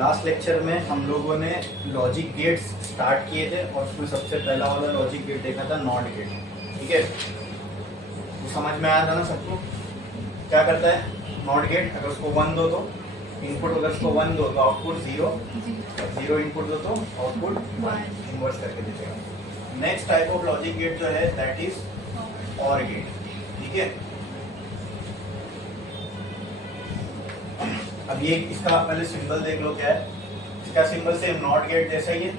Last lecture में हम लोगों ने लॉजिक गेट्स स्टार्ट किए थे और उसमें सबसे पहला वाला लॉजिक गेट देखा था नॉट गेट। ठीक है, तो समझ में आया था ना सबको? क्या करता है नॉट गेट? अगर उसको 1 दो तो इनपुट, अगर उसको 1 दो तो आउटपुट 0, 0 इनपुट दो तो आउटपुट 1 इन्वर्स करके दे देगा। Next type of logic gate जो है दैट इज और गेट। ठीक है, अब ये इसका पहले सिंबल देख लो क्या है। इसका सिंबल सेम नॉट गेट जैसा ही है,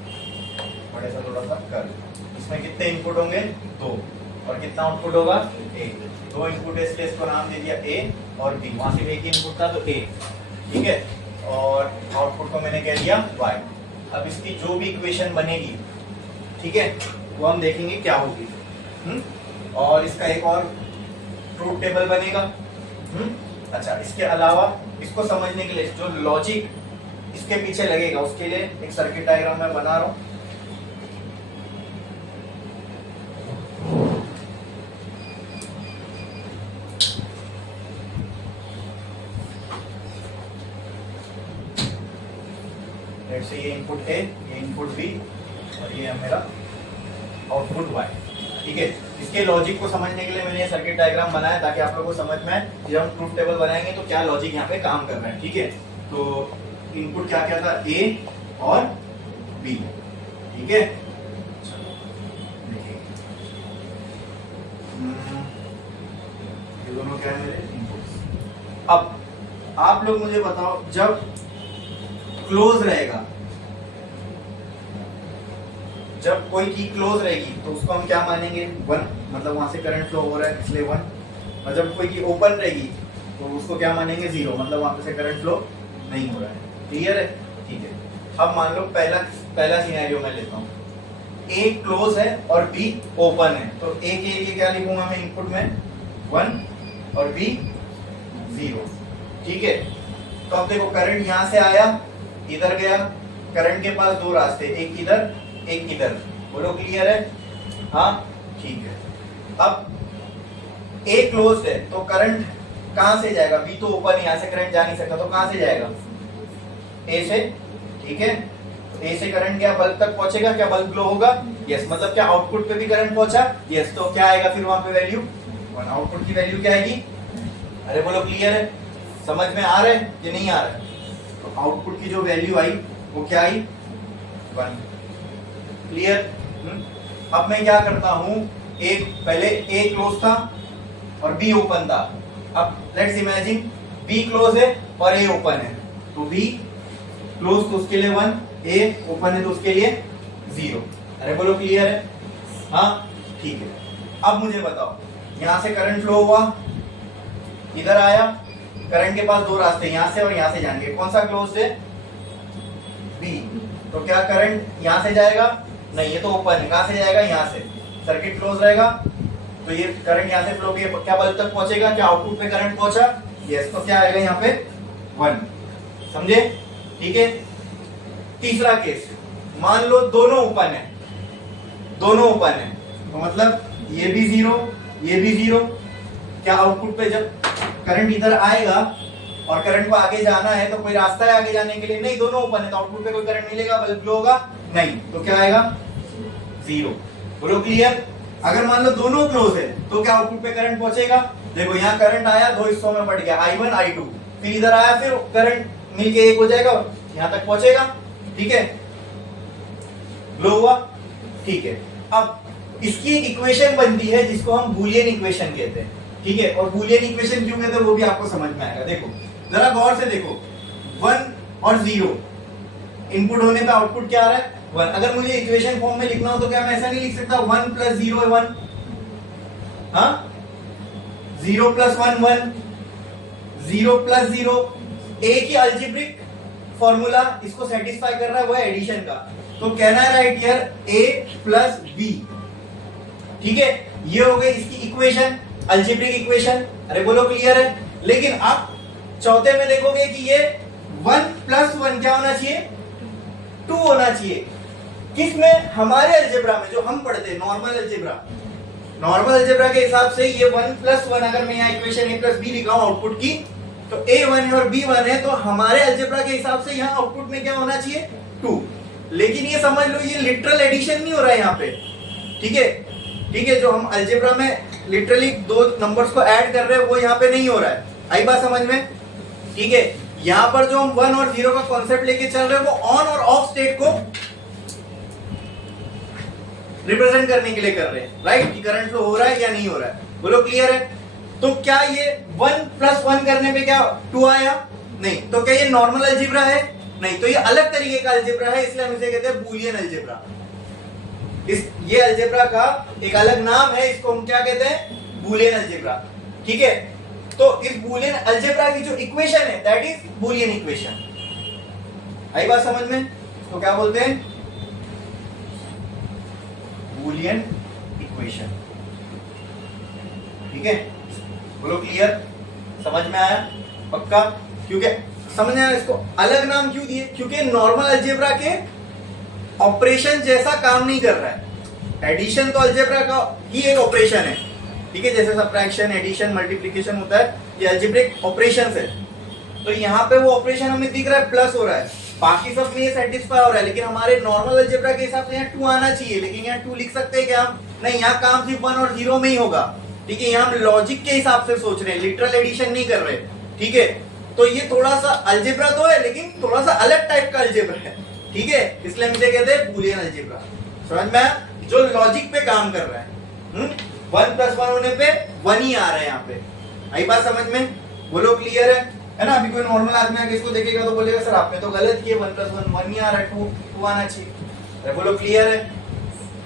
बड़े सा थोड़ा सा कर। इसमें कितने इनपुट होंगे? 2, और कितना आउटपुट होगा? 1। 2 इनपुट है इसलिए इसको नाम दे दिया A और B। वहां से एक ही इनपुट था तो A। ठीक है, और आउटपुट को मैंने कह दिया Y। अब इसकी जो भी इक्वेशन बनेगी, ठीक है, वो हम देखेंगे क्या होगी। और इसका एक और ट्रूथ टेबल बनेगा। अच्छा, इसके अलावा इसको समझने के लिए जो लॉजिक इसके पीछे लगेगा उसके लिए एक सर्किट डायग्राम मैं बना रहा हूं। जैसे ये इनपुट है, ये इनपुट B और ये है मेरा आउटपुट Y। ठीक है, इसके लॉजिक को समझने के लिए मैंने ये सर्किट डायग्राम बनाया ताकि आप लोगों को समझ में आए जब हम ट्रूथ टेबल बनाएंगे तो क्या लॉजिक यहाँ पे काम कर रहा है। ठीक है, तो इनपुट क्या क्या था? A और B। ठीक है, ये दोनों क्या है मेरे इनपुट। अब आप लोग मुझे बताओ, जब क्लोज रहेगा, जब कोई की क्लोज रहेगी तो उसको हम क्या मानेंगे? 1, मतलब वहां से करंट फ्लो हो रहा है इसलिए 1। और जब कोई की ओपन रहेगी तो उसको क्या मानेंगे? 0, मतलब वहां से करंट फ्लो नहीं हो रहा है। क्लियर है? ठीक है, अब मान लो पहला सिनेरियो मैं लेता हूँ। A क्लोज है और B ओपन है, तो A के लिए क्या लिखूंगा मैं इनपुट में? 1 और B 0। ठीक है, तो अब देखो करंट यहां से आया, इधर गया। करंट के पास 2 रास्ते, एक इधर एक इधर। बोलो क्लियर है? हाँ, ठीक है। अब A क्लोज्ड है तो करंट कहां से जाएगा? B तो ओपन है, यहां से करंट जा नहीं सकता, तो कहां से जाएगा? A से। ठीक है, तो A से करंट क्या बल्ब तक पहुंचेगा? क्या बल्ब ग्लो होगा? यस। मतलब क्या आउटपुट पे भी करंट पहुंचा? यस। तो क्या आएगा फिर वहां पे वैल्यू? 1। आउटपुट की वैल्यू क्या आएगी? अरे बोलो क्लियर है? समझ में आ रहा है कि नहीं आ रहा है? तो आउटपुट की जो वैल्यू आई वो क्या आई? 1। क्लियर? अब मैं क्या करता हूं, एक पहले A क्लोज था और B ओपन था। अब लेट्स इमेजिन B क्लोज है और A ओपन है, तो B क्लोज तो उसके लिए 1, A ओपन है तो उसके लिए 0। अरे बोलो क्लियर है? हाँ, ठीक है। अब मुझे बताओ, यहां से करंट फ्लो हुआ, इधर आया। करंट के पास 2 रास्ते, यहां से और यहां से जाएंगे। कौन सा क्लोज है? B। तो क्या करंट यहां से जाएगा? नहीं, ये तो ओपन है। कहां से जाएगा? यहां से। सर्किट क्लोज रहेगा तो ये करंट यहां से फ्लो किया, क्या बल्ब तक पहुंचेगा? क्या आउटपुट पे करंट पहुंचा? यस। तो क्या आएगा यहाँ पे? 1। समझे? ठीक है। तीसरा केस, मान लो दोनों ओपन है, दोनों ओपन है, तो मतलब ये भी 0, ये भी 0। क्या आउटपुट पे जब करंट इधर आएगा और करंट को आगे जाना है तो कोई रास्ता है आगे जाने के लिए? नहीं, दोनों ओपन है, तो आउटपुट पे कोई करंट मिलेगा? बल्ब ग्लो होगा? नहीं, तो क्या आएगा? 0। बोलो क्लियर? अगर मान लो दोनों क्लोज है तो क्या आउटपुट पे करंट पहुंचेगा? देखो यहाँ करंट आया, 2 हिस्सों में बढ़ गया, I1 I2। फिर इधर आया, फिर करंट मिलके एक हो जाएगा, यहां तक पहुंचेगा। ठीक है, ग्लो हुआ। ठीक है, अब इसकी एक इक्वेशन बनती है जिसको हम बूलियन इक्वेशन कहते हैं। ठीक है, और बूलियन इक्वेशन क्यों कहते हैं वो भी आपको समझ में आएगा। देखो जरा गौर से देखो, 1 और 0 इनपुट होने पे आउटपुट क्या आ रहा है? 1। अगर मुझे इक्वेशन फॉर्म में लिखना हो तो क्या मैं ऐसा नहीं लिख सकता 1 + 0 1? हाँ, 0 + 1 1, 0 + 0। एक ही अल्जेब्रिक फॉर्मूला इसको सेटिस्फाई कर रहा है, वो है एडिशन का। तो कहना है राइट हियर A + B। ठीक है, ये हो गई इसकी इक्वेशन, अल्जेब्रिक इक्वेशन। अरे बोलो क्लियर है? लेकिन आप चौथे में देखोगे कि ये 1 + 1 क्या होना चाहिए? 2 होना चाहिए। किसमें? हमारे अलजेब्रा में, जो हम पढ़ते हैं नॉर्मल अलजेब्रा। नॉर्मल अलजेब्रा के हिसाब से ये 1 + 1, अगर मैं यहाँ इक्वेशन A + B लिखा हूं आउटपुट की, तो A1 है और B1 है, तो हमारे अलजेब्रा के हिसाब से यहाँ आउटपुट में क्या होना चाहिए 2। लेकिन ये समझ लो ये लिटरल एडिशन नहीं हो रहा है यहाँ पे, ठीक है, ठीक है, जो हम अलजेब्रा में लिटरली दो नंबर्स को ऐड कर रहे हैं वो यहाँ पे नहीं हो रहा है। आई बात समझ में, ठीक है। यहाँ पर जो हम 1 और 0 का कॉन्सेप्ट लेके चल रहे हैं वो ऑन और ऑफ स्टेट को रिप्रेजेंट करने के लिए कर रहे हैं, राइट, कि करंट फ्लो हो रहा है या नहीं हो रहा है। बोलो क्लियर है। तो क्या ये 1 + 1 करने पे क्या 2 आया? नहीं। तो क्या ये नॉर्मल अलजेब्रा है? नहीं। तो ये अलग तरीके का अलजेब्रा है, इसलिए हम इसे कहते हैं बूलियन अलजेब्रा। ये अलजेब्रा का एक अलग नाम है, इसको हम क्या कहते हैं? बूलियन अलजेब्रा, ठीक है। तो इस बूलियन अलजेब्रा की जो इक्वेशन है दैट इज बूलियन इक्वेशन। आई बात समझ में? तो क्या बोलते हैं? बूलियन इक्वेशन, ठीक है। बोलो क्लियर, समझ में आया? पक्का? क्योंकि समझ में आया इसको अलग नाम क्यों दिए? क्योंकि नॉर्मल अलजेब्रा के ऑपरेशन जैसा काम नहीं कर रहा है। एडिशन तो अलजेब्रा का ही एक ऑपरेशन है, ठीक है, जैसे सबट्रैक्शन, एडिशन, मल्टीप्लिकेशन होता है, ये अलजेब्रिक ऑपरेशंस है। तो यहाँ पे वो ऑपरेशन हमें दिख रहा है प्लस हो रहा है, बाकी सब में ये सेटिस्फाई हो रहा है, लेकिन हमारे नॉर्मल अलजेब्रा के हिसाब से यहाँ 2 आना चाहिए, लेकिन यहाँ 2 लिख सकते हैं क्या हम? नहीं, यहाँ काम सिर्फ 1 और 0 में ही होगा, ठीक है। यहाँ हम लॉजिक के हिसाब से सोच रहे हैं, लिटरल एडिशन नहीं कर रहे, ठीक है। तो ये थोड़ा सा अलजेब्रा तो है, लेकिन थोड़ा सा अलग टाइप का अलजेब्रा है, ठीक है, इसलिए हम इसे कहते हैं बूलियन अलजेब्रा। समझ में? जो लॉजिक पे काम कर रहा है। 1 + 1 होने पे 1 ही आ रहा है यहाँ पे। आई बात समझ में? बोलो क्लियर है ना? अभी कोई नॉर्मल आदमी आके इसको देखेगा तो बोलेगा सर आपने तो गलत किया, 1 + 1 1 ही आ रहा है, 2 आना चाहिए। बोलो क्लियर है,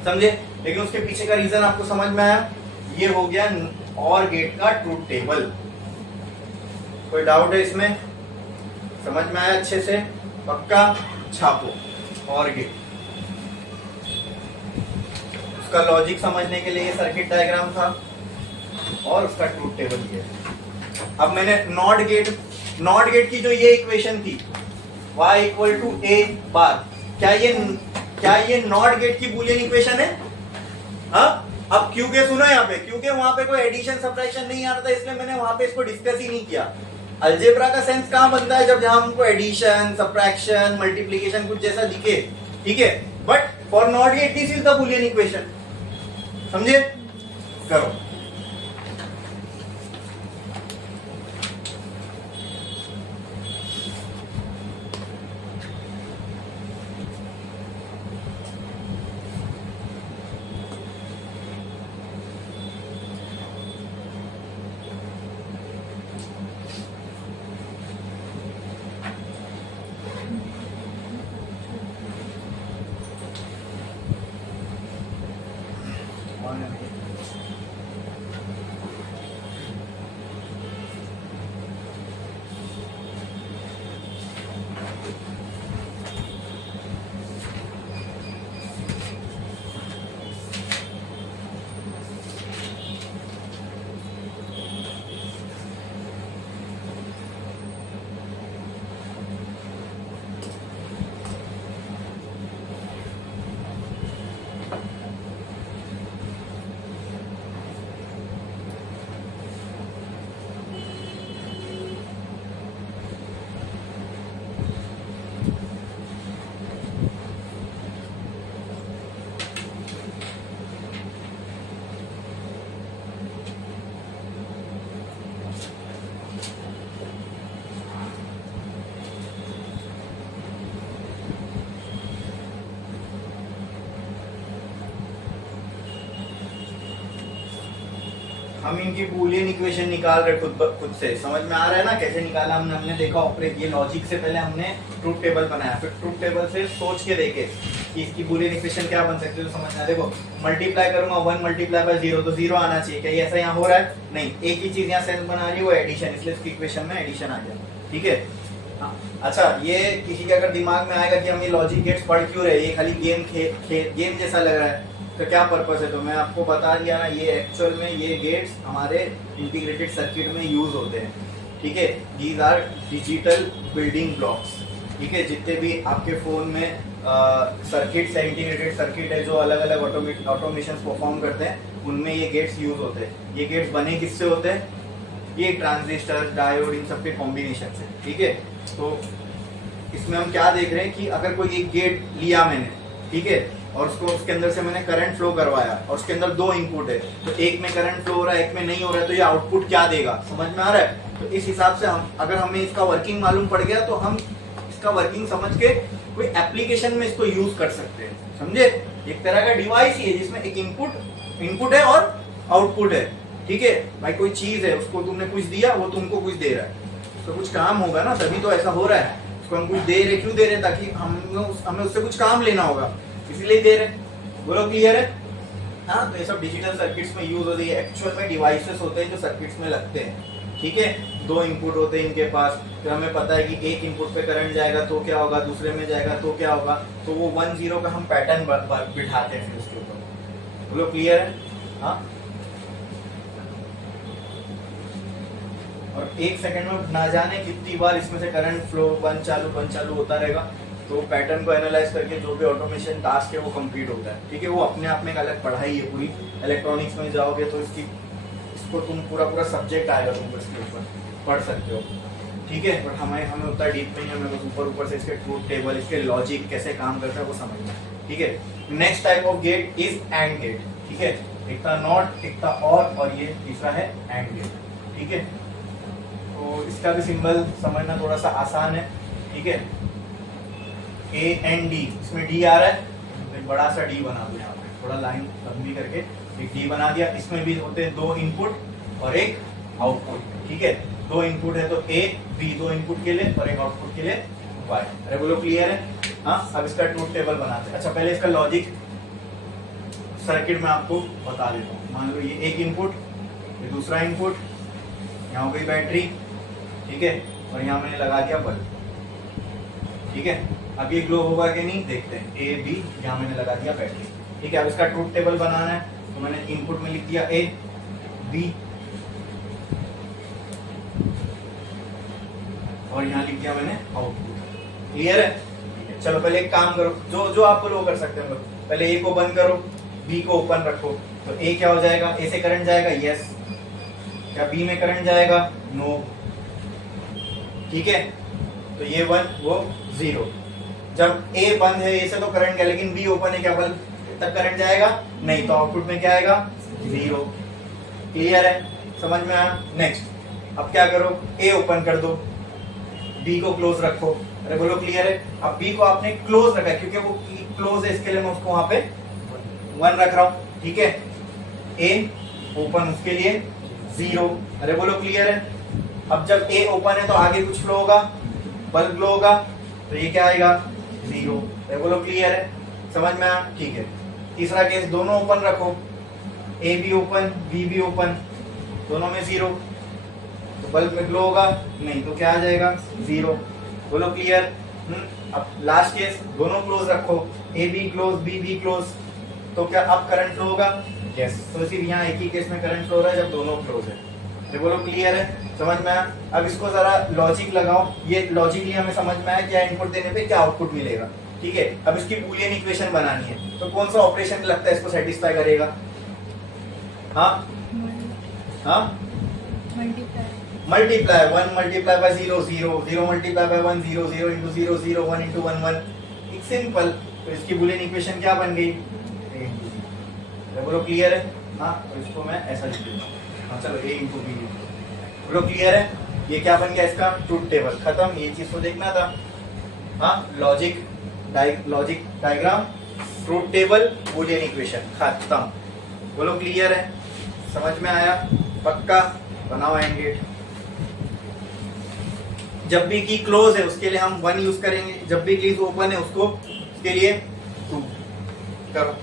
समझे? लेकिन उसके पीछे का रीजन आपको समझ में आया? ये हो गया और गेट का ट्रूथ टेबल। कोई डाउट है इसमें? समझ में आया अच्छे से? पक्का? छापो और गेट। उसका लॉजिक समझने के लिए सर्किट डायग्राम था और उसका ट्रूथ टेबल ये है। अब मैंने नॉट गेट की जो ये इक्वेशन थी y = a बार, क्या ये नॉट गेट की बूलियन इक्वेशन है? हाँ। अब क्योंकि सुनो यहाँ पे, क्योंकि वहां पे कोई एडिशन सब्ट्रैक्शन नहीं आ रहा था, इसलिए मैंने वहां पे इसको डिस्कस ही नहीं किया। अलजेब्रा का सेंस कहां बनता है? जब जहां हमको एडिशन, सब्ट्रैक्शन, मल्टीप्लिकेशन कुछ जैसा दिखे, ठीक है। But for not get this is the Boolean equation. समझे? करो। हम इनकी बूलियन इक्वेशन निकाल रहे खुद से। समझ में आ रहा है ना कैसे निकाला हमने देखा ऑपरेट। ये लॉजिक से पहले हमने ट्रूथ टेबल बनाया, फिर ट्रूथ टेबल से सोच के देखे कि इसकी बूलियन इक्वेशन क्या बन सकती है। तो समझ में आया। देखो मल्टीप्लाई करूंगा 1 × 0 तो 0 आना चाहिए। क्या ये ऐसा यहाँ हो रहा है? नहीं, एक ही चीज यहाँ सेंस बना रही है वो एडिशन, इसलिए इसकी इक्वेशन में एडिशन आ गया। ठीक है। अच्छा, ये किसी के अगर दिमाग में आएगा कि हम ये लॉजिक गेट्स पढ़ क्यों रहे, ये खाली गेम जैसा लग रहा है, तो क्या पर्पस है? तो मैं आपको बता दिया ना, ये एक्चुअल में ये गेट्स हमारे इंटीग्रेटेड सर्किट में यूज होते हैं। ठीक है, these are digital building blocks. ठीक है, जितने भी आपके फोन में सर्किट्स है, इंटीग्रेटेड सर्किट है जो अलग अलग ऑटोमेशन परफॉर्म करते हैं, उनमें ये गेट्स यूज होते हैं। ये गेट्स बने किससे होते हैं? ये ट्रांजिस्टर डायोड इन सब के कॉम्बिनेशन से, ठीक है। तो इसमें हम क्या देख रहे हैं कि अगर कोई एक गेट लिया मैंने, ठीक है, और उसको उसके अंदर से मैंने करंट फ्लो करवाया और उसके अंदर दो इनपुट है, तो एक में करंट फ्लो हो रहा है एक में नहीं हो रहा है, तो ये आउटपुट क्या देगा, समझ में आ रहा है। तो इस हिसाब से हम अगर हमें इसका वर्किंग मालूम पड़ गया तो हम इसका वर्किंग समझ के कोई एप्लीकेशन में इसको यूज कर सकते हैं, समझे। एक तरह का डिवाइस ही है जिसमें एक इनपुट है और आउटपुट है, ठीक है भाई। कोई चीज है, उसको तुमने कुछ दिया, वो तुमको कुछ दे रहा है, तो कुछ काम होगा ना, तभी तो ऐसा हो रहा है। उसको हम कुछ दे रहे, क्यों दे रहे, ताकि हमें उससे कुछ काम लेना होगा, इसीलिए दे रहे। बोलो क्लियर है। हाँ, तो ये सब डिजिटल सर्किट्स में यूज होती है। एक्चुअल में डिवाइसेस होते हैं जो सर्किट्स में लगते हैं, ठीक है। दो इनपुट होते हैं इनके पास, फिर हमें पता है कि एक इनपुट पे करंट जाएगा तो क्या होगा, दूसरे में जाएगा तो क्या होगा, तो वो 1 0 का हम पैटर्न बिठाते हैं फिर उसके ऊपर। बोलो क्लियर है। हाँ, और 1 सेकंड में ना जाने कितनी बार इसमें से करंट फ्लो बंद चालू होता रहेगा, तो पैटर्न को एनालाइज करके जो भी ऑटोमेशन टास्क है वो कंप्लीट होता है, ठीक है। वो अपने आप में एक अलग पढ़ाई है पूरी। इलेक्ट्रॉनिक्स में जाओगे तो इसको तुम पूरा सब्जेक्ट आएगा, तुम इसके ऊपर पढ़ सकते हो, ठीक है। बट हमें उतना डीप नहीं है, हमें बस ऊपर से इसके ट्रूथ टेबल, इसके लॉजिक कैसे काम करता है वो समझना है, ठीक है। Next type of gate is AND gate, ठीक है। एक था नॉट, एक था और ये तीसरा है एंड गेट, ठीक है। तो इसका भी सिंबल समझना थोड़ा सा आसान है, ठीक है। ए एन डी, इसमें डी आ रहा है तो एक बड़ा सा डी बना दो यहाँ पे, थोड़ा लाइन लंबी करके एक डी बना दिया। इसमें भी होते हैं दो इनपुट और एक आउटपुट, ठीक है। दो इनपुट है तो ए बी, दो इनपुट के लिए और एक आउटपुट के लिए वाई। अरे बोलो क्लियर है। हाँ, अब इसका ट्रूथ टेबल बनाते हैं। अच्छा, पहले इसका लॉजिक सर्किट में आपको बता देता हूँ। मान लो ये एक इनपुट, ये दूसरा इनपुट, यहाँ हो गई बैटरी, ठीक है, और यहाँ मैंने लगा दिया बल्ब, ठीक है। अब ये ग्लो होगा कि नहीं देखते हैं। ए बी, यहाँ मैंने लगा दिया बैटरी, ठीक है। अब इसका ट्रूथ टेबल बनाना है तो मैंने इनपुट में लिख दिया ए बी और यहाँ लिख दिया मैंने आउटपुट। क्लियर है। चलो पहले एक काम करो, जो आप लोग कर सकते हो, पहले ए को बंद करो, बी को ओपन रखो, तो ए क्या हो जाएगा, ए से करंट जाएगा, यस। क्या बी में करंट जाएगा, नो, ठीक है। तो ये 1 वो 0। जब ए बंद है, ए से तो करंट गया, लेकिन बी ओपन है, क्या बल्ब तक करंट जाएगा, नहीं, तो आउटपुट में क्या आएगा, 0। क्लियर है, समझ में आया। नेक्स्ट, अब क्या करो, ए ओपन कर दो, बी को क्लोज रखो। अरे बोलो क्लियर है। अब बी को आपने क्लोज रखा है क्योंकि वो क्लोज है, इसके लिए मैं उसको वहां पे 1 रख रहा हूं, ठीक है। ए ओपन, उसके लिए 0। अरे बोलो क्लियर है। अब जब ए ओपन है तो आगे कुछ फ्लो होगा, बल्ब ग्लो होगा, तो ये क्या आएगा, 0। अरे बोलो क्लियर है, समझ में आया, ठीक है। तीसरा केस, दोनों ओपन रखो, ए भी ओपन बी भी ओपन, दोनों में 0, तो बल्ब में ग्लो होगा, नहीं, तो क्या आ जाएगा, 0। बोलो क्लियर। अब लास्ट केस, दोनों क्लोज रखो, A B close B B close, तो क्या अब करंट फ्लो होगा, यस। तो सिर्फ यहाँ एक ही केस में करंट फ्लो हो रहा है जब दोनों क्लोज है। तो बोलो क्लियर है, समझ में आया। अब इसको जरा लॉजिक लगाओ, ये लॉजिकली हमें समझ में आया क्या इनपुट देने पे क्या आउटपुट मिलेगा, ठीक है। अब इसकी बूलियन इक्वेशन बनानी है, तो कौन सा ऑपरेशन लगता है इसको सेटिस्फाई करेगा, हाँ हाँ, multiply 1 multiply by 0 0 0 multiply by 1 0 0 into 0 0 1 into 1 1, एक सिंपल। तो इसकी बूलियन इक्वेशन क्या बन गई, तो बोलो क्लियर है। हाँ, तो इसको मैं ऐसा लिख देता हूँ। हाँ चलो, a इंटू बी, बोलो क्लियर है। ये क्या बन गया इसका ट्रूथ टेबल, खत्म। ये चीज को देखना था। हाँ, logic diagram, truth table, Boolean equation, खत्म। बोलो क्लियर है, समझ में आया, पक्का। बनाओ एंड गेट। जब भी की क्लोज है उसके लिए हम 1 यूज करेंगे, जब भी की ओपन है उसके लिए 2 करो।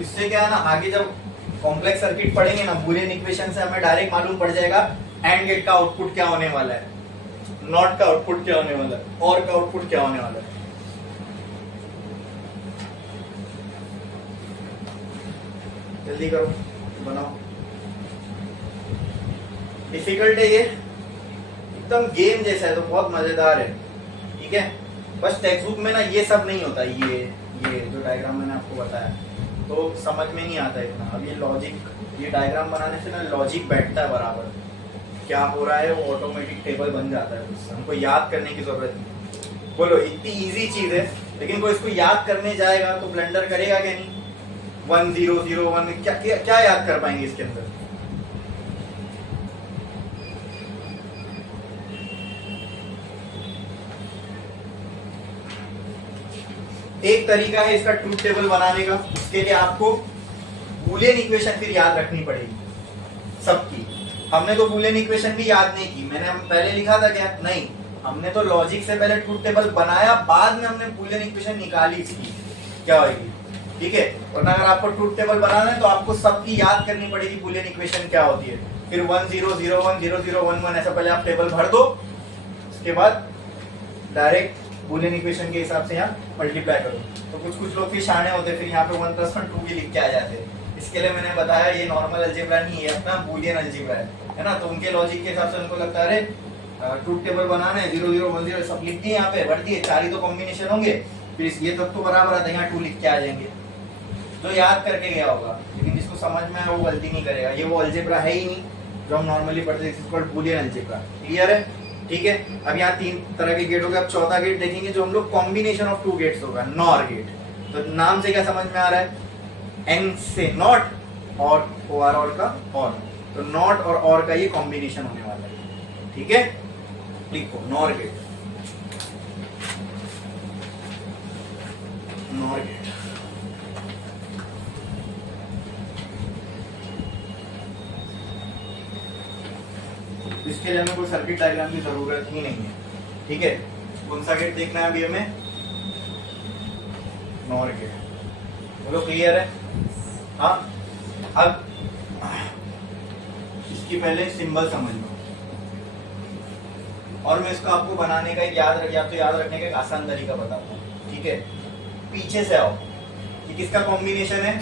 इससे क्या है ना, आगे जब कॉम्प्लेक्स सर्किट पढ़ेंगे ना, बूलियन इक्वेशन से हमें डायरेक्ट मालूम पड़ जाएगा एंड गेट का आउटपुट क्या होने वाला है, नॉट का आउटपुट क्या होने वाला है, और का आउटपुट क्या होने वाला है। जल्दी करो, बनाओ। डिफिकल्ट है ये, एकदम गेम जैसा है, तो बहुत मजेदार है। ठीक है, बस टेक्स्ट बुक में ना ये सब नहीं होता, ये जो डायग्राम मैंने आपको बताया तो समझ में नहीं आता इतना। अब ये लॉजिक, ये डायग्राम बनाने से ना लॉजिक बैठता है बराबर, क्या हो रहा है वो ऑटोमेटिक टेबल बन जाता है, उससे हमको याद करने की जरूरत नहीं। बोलो इतनी इजी चीज है, लेकिन कोई इसको याद करने जाएगा तो ब्लंडर करेगा क्या नहीं। 1 0 0 1 क्या क्या, क्या याद कर पाएंगे इसके अंदर। एक तरीका है इसका ट्रूथ टेबल बनाने का, उसके लिए आपको बूलियन इक्वेशन फिर याद रखनी पड़ेगी सबकी। हमने तो बूलियन इक्वेशन भी याद नहीं की, मैंने पहले लिखा था क्या, नहीं, हमने तो लॉजिक से पहले ट्रूथ टेबल बनाया, बाद में हमने बूलियन इक्वेशन निकाली इसकी क्या होगी। ठीक है, वरना अगर आपको ट्रूथ टेबल बनाना है तो आपको सबकी याद करनी पड़ेगी बूलियन इक्वेशन क्या होती है। फिर 1 0 0 1 0 0 1 1 ऐसा पहले आप टेबल भर दो, उसके बाद डायरेक्ट बूलियन इक्वेशन के हिसाब से यहाँ मल्टीप्लाई करो। तो कुछ लोग फिर शाणे होते हैं, फिर यहाँ पे 1 + 1 2 भी लिख के आ जाते हैं। इसके लिए मैंने बताया ये नॉर्मल अलजेब्रा नहीं है, अपना बूलियन अलजेब्रा है ना। तो उनके लॉजिक के हिसाब से उनको लगता है अरे ट्रूथ टेबल बनाना है, 0 0 1 0 सब लिख दिए, यहाँ पे भर दिए, 4 ही तो कॉम्बिनेशन होंगे, फिर ये तब तो बराबर आता है, यहाँ 2 लिख के आ जाएंगे। जो याद करके गया होगा, लेकिन जिसको समझ में आया वो गलती नहीं करेगा। ये वो अलजेब्रा है ही नहीं जो हम नॉर्मली पढ़ते हैं, बूलियन अलजेब्रा। क्लियर है? ठीक है, अब यहाँ 3 तरह के गेट हो गए। अब चौथा गेट देखेंगे जो हम लोग कॉम्बिनेशन ऑफ 2 गेट्स होगा, नॉर गेट। तो नाम से क्या समझ में आ रहा है, एन से नॉट और और का और, तो नॉट और का ये कॉम्बिनेशन होने वाला है। ठीक है, लिखो नॉर गेट, नॉर गेट। इसके लिए हमें कोई सर्किट डायग्राम की जरूरत ही नहीं है। ठीक है, कौन सा गेट देखना है अभी हमें, नॉर गेट। बोलो क्लियर है? हाँ, अब इसकी पहले सिंबल समझ लो, और मैं इसको आपको बनाने का एक याद रखने का एक आसान तरीका बताता हूँ। ठीक है, पीछे से आओ, ये किसका कॉम्बिनेशन है,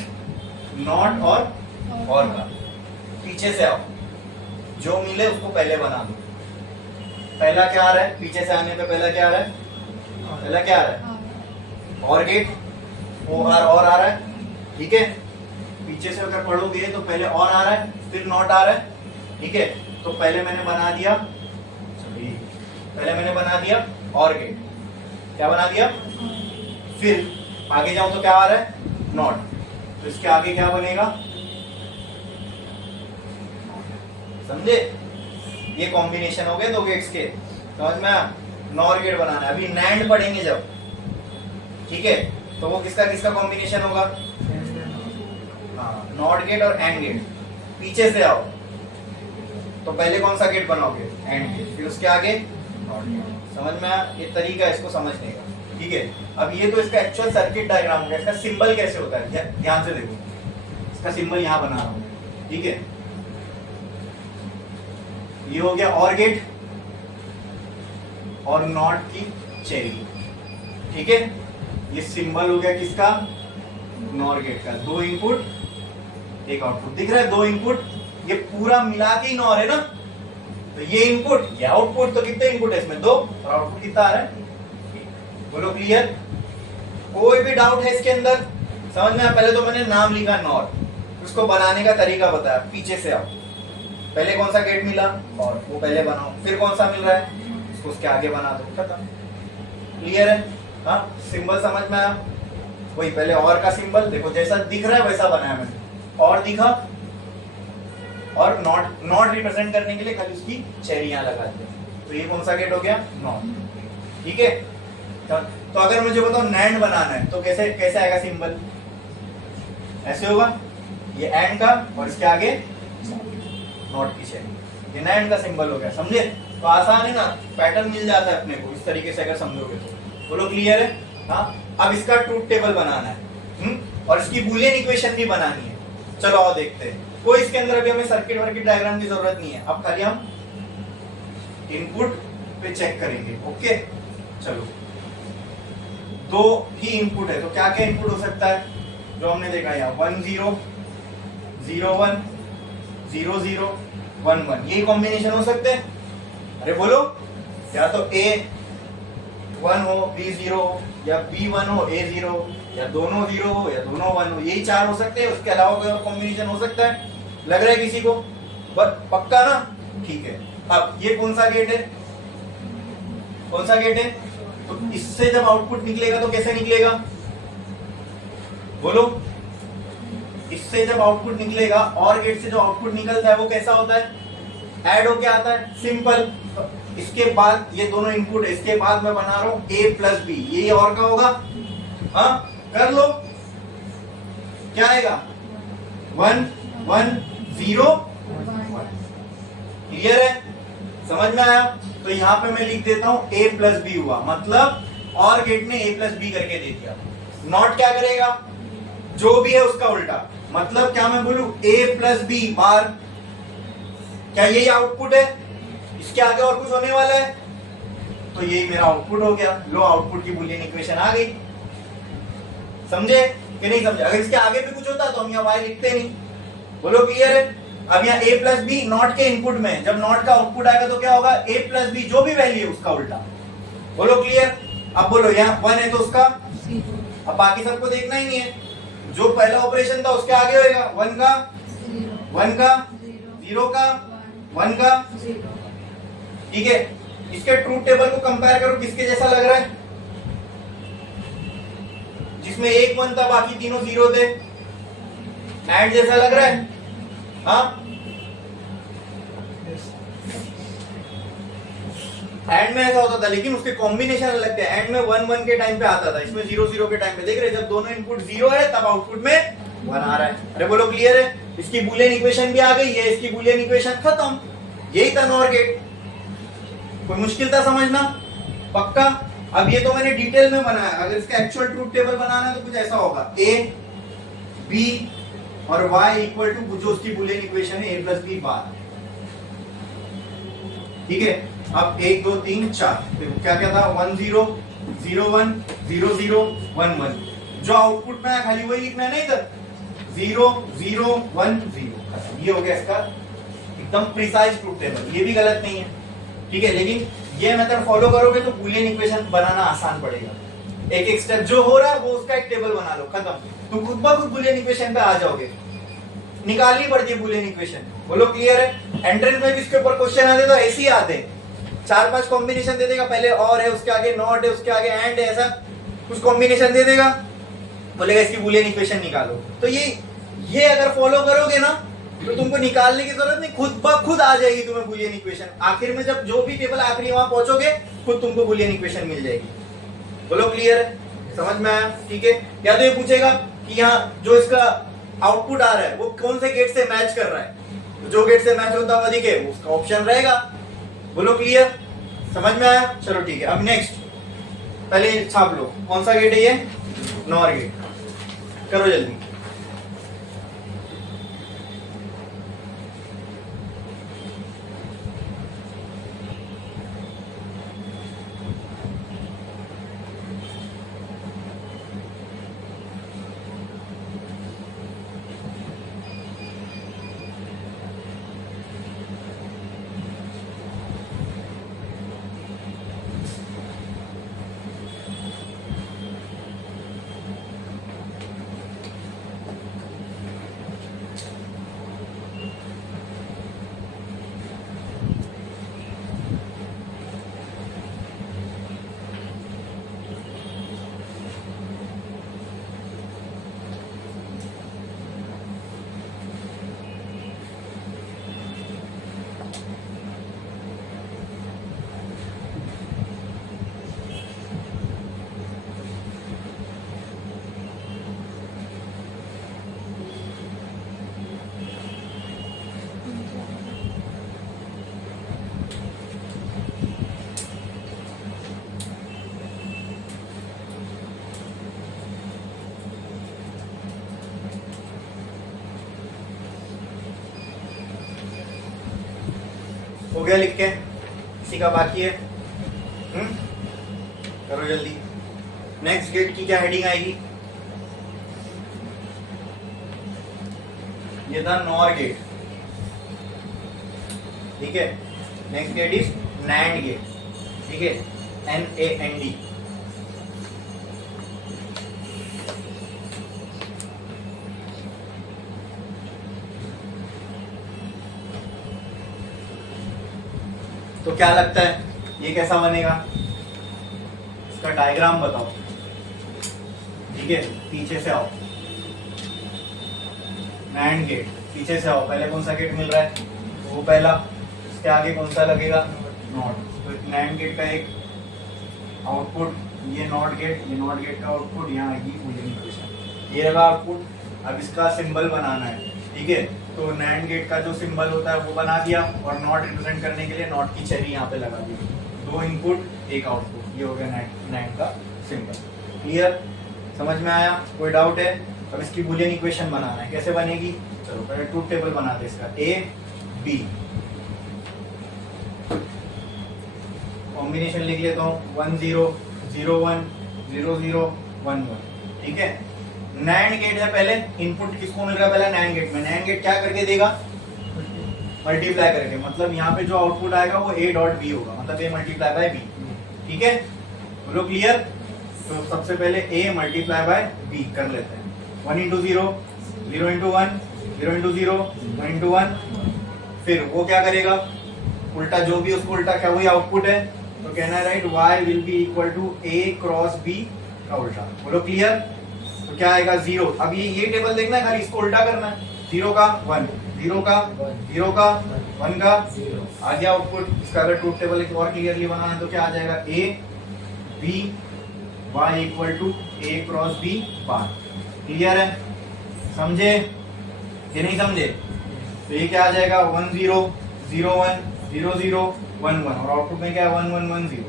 नॉट और का। पीछे से आओ, जो मिले उसको पहले बना दो। पहला क्या आ रहा है, पीछे से आने पे पहला क्या आ रहा है, पहला क्या आ रहा है, और गेट, और आ रहा है। ठीक है, पीछे से अगर पढ़ोगे तो पहले और आ रहा है, फिर नॉट आ रहा है। ठीक है, तो पहले मैंने बना दिया और गेट, क्या बना दिया, फिर आगे जाऊं तो क्या आ रहा है, नॉट, तो इसके आगे क्या बनेगा, समझे? ये कॉम्बिनेशन हो गए 2 गेट्स के, समझ में? नॉर गेट बनाना है। अभी नैंड पढ़ेंगे जब, ठीक है, तो वो किसका कॉम्बिनेशन होगा, हाँ, नॉट गेट और एंड गेट। पीछे से आओ तो पहले कौन सा गेट बनाओगे, एंड गेट, फिर उसके आगे नॉट गेट। समझ में आया? ये तरीका है इसको समझने का। ठीक है, अब ये तो इसका एक्चुअल सर्किट डायग्राम हो गया। इसका सिंबल कैसे होता है ध्यान से देखो, इसका सिंबल यहाँ बना रहा हूँ। ठीक है, ये हो गया और गेट और नॉट की चेरी। ठीक है, ये सिंबल हो गया किसका, नॉर गेट का। 2 इनपुट 1 आउटपुट, दिख रहा है 2 इनपुट, ये पूरा मिला के ही नॉर है ना। तो ये इनपुट, ये आउटपुट, तो कितने इनपुट है इसमें, 2, और आउटपुट कितना आ रहा है। बोलो क्लियर? कोई भी डाउट है इसके अंदर? समझ में आया? पहले तो मैंने नाम लिखा नॉर, उसको बनाने का तरीका बताया। पीछे से आओ, पहले कौन सा गेट मिला, और वो पहले बनाओ, फिर कौन सा मिल रहा है उसको उसके आगे बना दो, खत्म। क्लियर है? हाँ, सिंबल समझ में आया? वही पहले और का सिंबल देखो, जैसा दिख रहा है वैसा बनाया मैंने, और दिखा, और नॉट रिप्रेजेंट करने के लिए खाली उसकी चेरी यहाँ लगा दी। तो ये कौन सा गेट हो गया, नॉट। ठीक है, तो अगर मुझे बताओ नैंड बनाना है तो कैसे आएगा सिंबल, ऐसे होगा, ये एंड का और इसके आगे नॉट की चेरी, ये नैंड का सिंबल हो गया। समझे? तो आसान है ना, पैटर्न मिल जाता है अपने को इस तरीके से अगर समझोगे तो। बोलो क्लियर है? हाँ, अब इसका ट्रूथ टेबल बनाना है, और इसकी बूलियन इक्वेशन भी बनानी है। चलो आओ देखते हैं। कोई इसके अंदर अभी हमें सर्किट वर्किट डायग्राम की जरूरत नहीं है, अब खाली हम इनपुट पे चेक करेंगे। ओके, चलो 2 ही इनपुट है, तो क्या क्या इनपुट हो सकता है जो हमने देखा यहाँ, 1 0 0 1 0 0 1 1, यही कॉम्बिनेशन हो सकते हैं। अरे बोलो, या तो A 1 हो B 0 हो, या B 1 हो A 0 हो, या दोनों 0 हो या दोनों 1 हो, यही 4 हो सकते हैं। उसके अलावा कोई और कॉम्बिनेशन हो सकता है? लग रहा है किसी को? बस पक्का ना? ठीक है। अब ये कौन सा गेट है? कौन सा गेट है? तो इससे जब आउटपुट निकलेगा तो कैसे निकलेगा? बोलो। इससे जब आउटपुट निकलेगा, और गेट से जो आउटपुट निकलता है वो कैसा होता है? ऐड होके आता है, सिंपल। इसके बाद ये दोनों इनपुट, इसके बाद मैं बना रहा हूं A प्लस बी, ये और का होगा। हाँ, कर लो। क्या आएगा? 1 1 0 1। क्लियर है? समझ में आया? तो यहां पे मैं लिख देता हूं A प्लस बी हुआ, मतलब और गेट ने A प्लस बी करके दे दिया। नॉट क्या करेगा? जो भी है उसका उल्टा। मतलब क्या मैं बोलूं A प्लस बी बार, क्या यही आउटपुट है? इसके आगे और कुछ होने वाला है? तो यही मेरा आउटपुट हो गया। लो, आउटपुट की बूलियन इक्वेशन आ गई। समझे कि नहीं समझे? अगर इसके आगे भी कुछ होता तो हम यहाँ y लिखते नहीं। बोलो क्लियर है? अब यहाँ a प्लस बी नॉट के इनपुट में, जब नॉट का आउटपुट आएगा तो क्या होगा? a प्लस बी जो भी वैल्यू है उसका उल्टा। बोलो क्लियर? अब बोलो, यहाँ 1 है तो उसका, अब बाकी सबको देखना ही नहीं है। जो पहला ऑपरेशन था उसके आगे होएगा 1 का 1 का 0 का 1 का। ठीक है, इसके ट्रूथ टेबल को कंपेयर करो, किसके जैसा लग रहा है? जिसमें एक 1 था बाकी तीनों 0 थे, एंड जैसा लग रहा है? हाँ, एंड में ऐसा होता था, लेकिन उसके कॉम्बिनेशन अलग थे। एंड में 1 1 के टाइम पे आता था, इसमें 0 0 के टाइम पे। देख रहे, जब दोनों इनपुट 0 है तब आउटपुट में 1 आ रहा है। अरे बोलो क्लियर है? इसकी बूलियन इक्वेशन भी आ गई है, इसकी बूलियन इक्वेशन खत्म। यही था नॉर गेट। कोई मुश्किल था समझना? पक्का? अब ये तो मैंने डिटेल में बनाया, अगर इसका एक्चुअल ट्रूथ टेबल बनाना है तो कुछ ऐसा होगा, A B और y इक्वल टू जो उसकी बूलियन इक्वेशन है A प्लस बी बार। ठीक है, अब 1 2 3 4, देखो क्या क्या था? 1 0 0 1 0 0 1 1। जो आउटपुट में खाली वही लिखना है ना इधर, 0 0 1 0। ये हो गया इसका एकदम प्रिसाइज ट्रूथ टेबल। ये भी गलत नहीं है, ठीक है, लेकिन ये मेथड फॉलो करोगे तो बूलियन इक्वेशन बनाना आसान पड़ेगा। एक एक स्टेप जो हो रहा है वो उसका एक टेबल बना लो, खत्म। तो खुद ब खुद बूलियन इक्वेशन पे आ जाओगे। निकालनी पड़ती है बूलियन इक्वेशन। बोलो क्लियर है? एंट्रेंस में भी इसके ऊपर क्वेश्चन आते तो ऐसे ही आते, 4 5 कॉम्बिनेशन दे देगा। पहले और है, उसके आगे नॉट है, उसके आगे एंड है, ऐसा कुछ कॉम्बिनेशन दे देगा, बोलेगा इसकी बूलियन इक्वेशन निकालो। तो ये अगर फॉलो करोगे ना तो तुमको निकालने की जरूरत नहीं, खुद ब खुद आ जाएगी तुम्हें बूलियन इक्वेशन। आखिर में जब जो भी टेबल आखिरी वहां पहुंचोगे, खुद तुमको बूलियन इक्वेशन मिल जाएगी। बोलो क्लियर है? समझ में आया? ठीक है। या तो ये पूछेगा कि यहाँ जो इसका आउटपुट आ रहा है वो कौन से गेट से मैच कर रहा है, तो जो गेट से मैच होता हुआ दिखे उसका ऑप्शन रहेगा। बोलो क्लियर? समझ में आया? चलो ठीक है। अब नेक्स्ट, पहले छाप लो कौन सा गेट है ये? NOR gate. करो जल्दी। हो गया लिख के? किसी का बाकी है? करो जल्दी। नेक्स्ट गेट की क्या हेडिंग आएगी? ये था नॉर गेट। ठीक है। Next gate is NAND gate, ठीक है, NAND। तो क्या लगता है ये कैसा बनेगा, इसका डायग्राम बताओ, ठीक है। पीछे से आओ, नैंड गेट, पीछे से आओ, पहले कौन सा गेट मिल रहा है, वो पहला, इसके आगे कौन सा लगेगा, नॉट। तो नैंड गेट का एक आउटपुट, ये नॉट गेट, ये नॉट गेट का आउटपुट, यहाँ आएगी बूलियन इक्वेशन, ये रहा आउटपुट। अब इसका सिंबल बनाना है, ठीक है। तो नैंड गेट का जो सिंबल होता है वो बना दिया, और नॉट रिप्रेजेंट करने के लिए नॉट की चेरी यहाँ पे लगा दी। 2 इनपुट 1 आउटपुट, ये हो गया नैंड का सिंबल। क्लियर, समझ में आया, कोई डाउट है। अब इसकी बूलियन इक्वेशन बनाना है, कैसे बनेगी, चलो पहले ट्रूथ टेबल बनाते हैं इसका। A B कॉम्बिनेशन लिख लेता हूँ, 1 0 0 1 0 0 1 1, ठीक है। नैंड गेट है, पहले इनपुट किसको मिल रहा है, पहले नैंड गेट में। नैंड गेट क्या करके देगा, मल्टीप्लाई करके, मतलब यहाँ पे जो आउटपुट आएगा वो A डॉट B होगा, मतलब A मल्टीप्लाई बाय B, ठीक है। बोलो क्लियर। तो सबसे पहले A मल्टीप्लाई बाय B कर लेते हैं। 1 इंटू 0 0 इंटू 1 0 इंटू 0 1 इंटू 1, फिर वो क्या करेगा, उल्टा जो भी उसको उल्टा, क्या वही आउटपुट है, तो कहना है write y will be equal to A cross B का उल्टा। बोलो क्लियर। तो क्या आएगा 0। अब ये टेबल देखना है, खाली इसको उल्टा करना है, 0 का 1 0 का 0 का 1 का 0 आ गया आउटपुट। इसका अगर ट्रूथ टेबल एक और क्लियरली बनाना है तो क्या आ जाएगा, A B y equal to A cross B bar. Clear है, समझे ये नहीं समझे, तो ये क्या आ जाएगा 1 0 0 1 0 0 1 1, और आउटपुट में क्या है 1 1 1 0,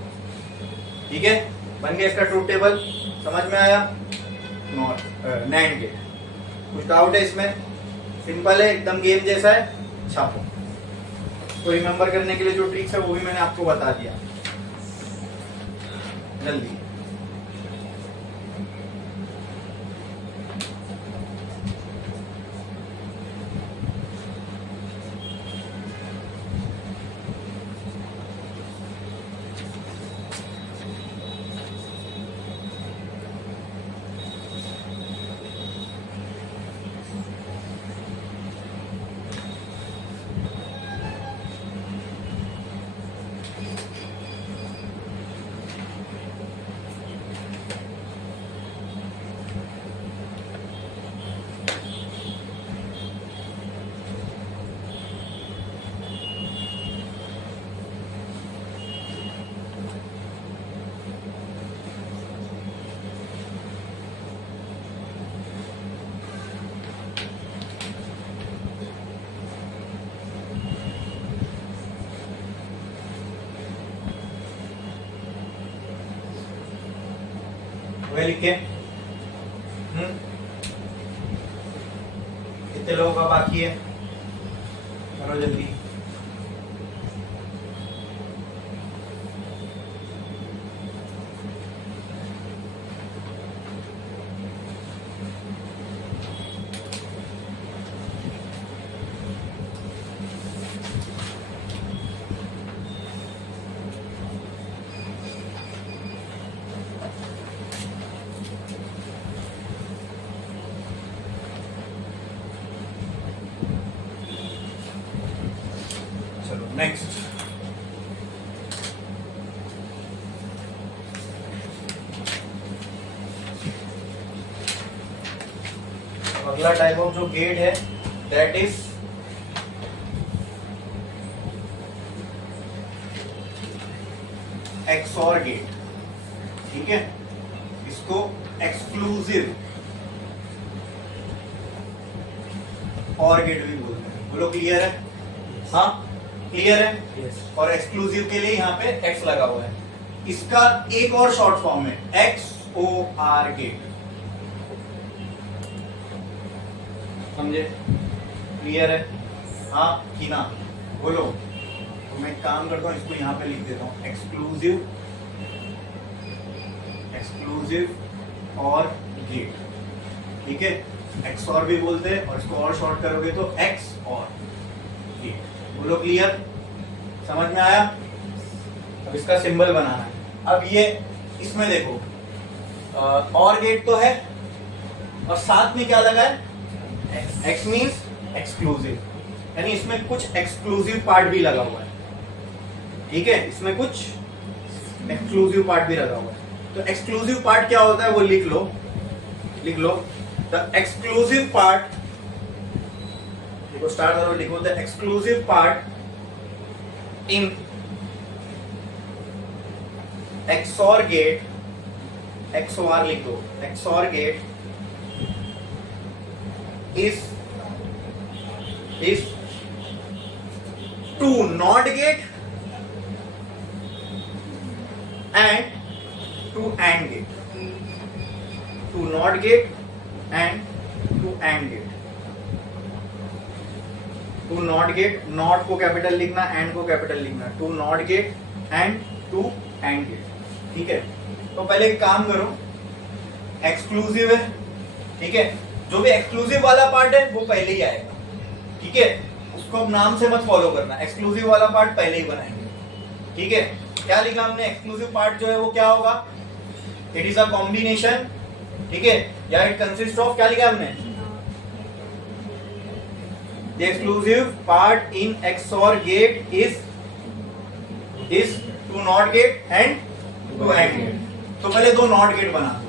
ठीक है। बन गया इसका ट्रूथ टेबल, समझ में आया। नॉट नैंड गेट, कुछ डाउट है इसमें, सिंपल है एकदम, गेम जैसा है। छापो, तो रिमेम्बर करने के लिए जो ट्रिक्स है वो भी मैंने आपको बता दिया, जल्दी। वही लिख के, कितने लोगों का बाकी है, करो जल्दी। नेक्स्ट, अगला टाइप ऑफ जो गेट है दैट इज एक्सऑर गेट, ठीक है। इसको एक्सक्लूसिव और गेट भी बोलते हैं। बोलो क्लियर है, हाँ क्लियर है। yes. और एक्सक्लूसिव के लिए यहाँ पे एक्स लगा हुआ है। इसका एक और शॉर्ट फॉर्म है XOR गेट, समझे, क्लियर है, हाँ कि ना, बोलो। तो मैं एक काम करता हूँ, इसको यहाँ पे लिख देता हूँ, एक्सक्लूसिव और गेट, ठीक है। XOR भी बोलते हैं, और इसको और शॉर्ट करोगे तो XOR गेट। बोलो क्लियर, समझ में आया? अब इसका सिंबल बनाना है। अब ये इसमें देखो और गेट तो है और साथ में क्या लगा है? एक्स मीन्स एक्सक्लूसिव, यानी इसमें कुछ एक्सक्लूसिव पार्ट भी लगा हुआ है। ठीक है, इसमें कुछ एक्सक्लूसिव पार्ट भी लगा हुआ है। तो एक्सक्लूसिव पार्ट क्या होता है वो लिख लो, लिख लो। द एक्सक्लूसिव पार्ट, देखो स्टार्ट करो, लिखो the exclusive part in XOR gate, XOR लिख दो, XOR gate is to NOT gate and to AND gate, to NOT gate and to AND gate, to NOT gate, NOT को capital लिखना, AND को capital लिखना, to NOT gate and to AND gate। ठीक है, तो पहले एक काम करो, एक्सक्लूसिव है, ठीक है, जो भी एक्सक्लूसिव वाला पार्ट है वो पहले ही आएगा। ठीक है, उसको अब नाम से मत फॉलो करना, एक्सक्लूसिव वाला पार्ट पहले ही बनाएंगे। ठीक है, क्या लिखा हमने? एक्सक्लूसिव पार्ट जो है वो क्या होगा? इट इज अ कॉम्बिनेशन, ठीक है, या इट कंसिस्ट ऑफ, क्या लिखा हमने? The exclusive part in XOR gate is two NOT gate and two AND gate. तो पहले दो नॉट गेट बना दो,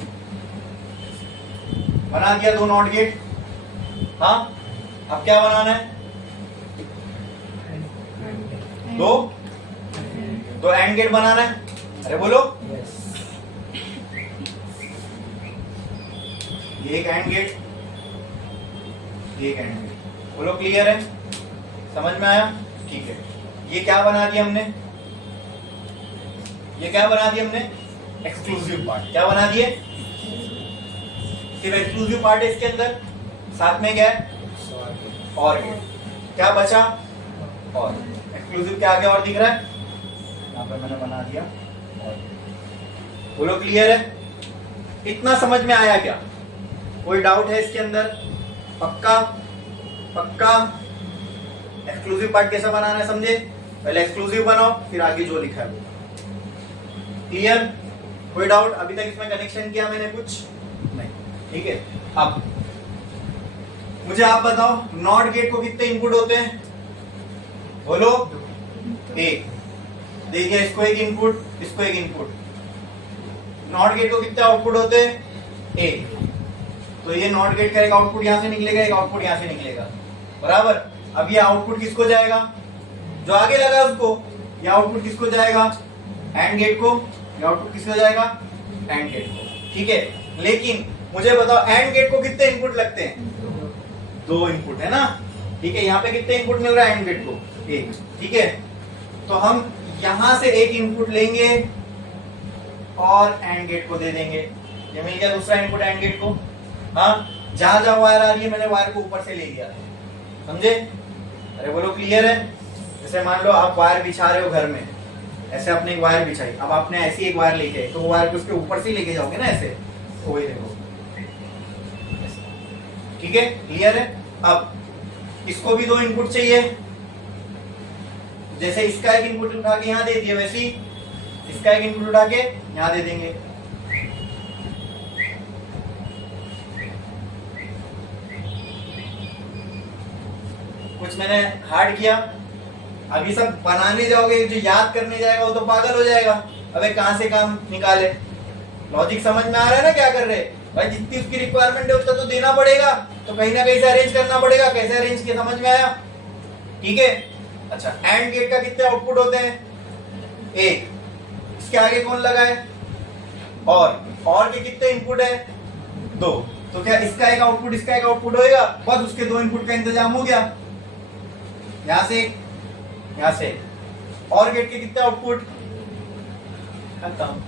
बना दिया दो नॉट गेट। हाँ, अब क्या बनाना है? दो एंड गेट बनाना है। अरे बोलो, ये एक एंड गेट, ये एक एंड गेट, बोलो क्लियर है? समझ में आया? ठीक है, ये क्या बना दिया हमने? ये क्या बना दिया हमने? Exclusive part. क्या बना दिए? सिर्फ एक्सक्लूसिव पार्ट है इसके अंदर, साथ में क्या है? और गेट। क्या बचा? और एक्सक्लूसिव के आगे और दिख रहा है, यहाँ पे मैंने बना दिया और। बोलो क्लियर है? इतना समझ में आया क्या? कोई डाउट है इसके अंदर? पक्का? पक्का? एक्सक्लूसिव पार्ट कैसे बनाना है समझे? पहले एक्सक्लूसिव बनाओ, फिर आगे जो लिखा है वो। क्लियर? कोई डाउट? अभी तक इसमें कनेक्शन किया मैंने कुछ नहीं? ठीक है, अब मुझे आप बताओ, नॉट गेट को कितने इनपुट होते हैं? बोलो, एक। देखिए, इसको एक इनपुट, इसको एक इनपुट। नॉट गेट को कितने आउटपुट होते हैं? एक। तो ये नॉट गेट का एक आउटपुट यहां से निकलेगा, एक आउटपुट यहां से निकलेगा, बराबर। अब ये आउटपुट किसको जाएगा? जो आगे लगा उसको। ये आउटपुट किसको जाएगा? एंड गेट को। ये आउटपुट किसको जाएगा? एंड गेट को। ठीक है, लेकिन मुझे बताओ, एंड गेट को कितने इनपुट लगते हैं? दो इनपुट है ना। ठीक है, यहाँ पे कितने इनपुट मिल रहा है एंड गेट को? एक। ठीक है, तो हम यहां से एक इनपुट लेंगे और एंड गेट को दे देंगे। ये मिल गया दूसरा इनपुट एंड गेट को। हाँ, जहां जहां वायर आ रही है मैंने वायर को ऊपर से ले लिया, समझे? अरे बोलो क्लियर है? जैसे मान लो आप वायर बिछा रहे हो घर में, ऐसे आपने एक वायर बिछाई, अब आपने ऐसी एक वायर लेके, तो वो वायर को उसके ऊपर से लेके जाओगे ना ऐसे, तो वही देखो। ठीक है, क्लियर है? अब इसको भी दो इनपुट चाहिए, जैसे इसका एक इनपुट उठा के यहां दे दिया, वैसे ही इसका एक इनपुट उठा के यहां दे देंगे। कुछ मैंने हार्ड किया? अभी सब बनाने जाओगे, जो याद करने जाएगा वो तो पागल हो जाएगा। अबे कहां से काम निकाले? लॉजिक समझ में आ रहा है ना क्या कर रहे? भाई जितनी उसकी रिक्वायरमेंट है उतना तो देना पड़ेगा, तो कहीं ना कहीं से अरेंज करना पड़ेगा। कैसे अरेंज किया समझ में आया? ठीक है, अच्छा, एंड गेट का कितने आउटपुट होते हैं? एक। इसके आगे कौन लगा है? और के कितने इनपुट है? दो। तो क्या इसका एक आउटपुट, इसका एक आउटपुट होएगा? बस उसके दो इनपुट का इंतजाम हो गया। यहां से, यहां से। और गेट के कितने आउटपुट? खत्म।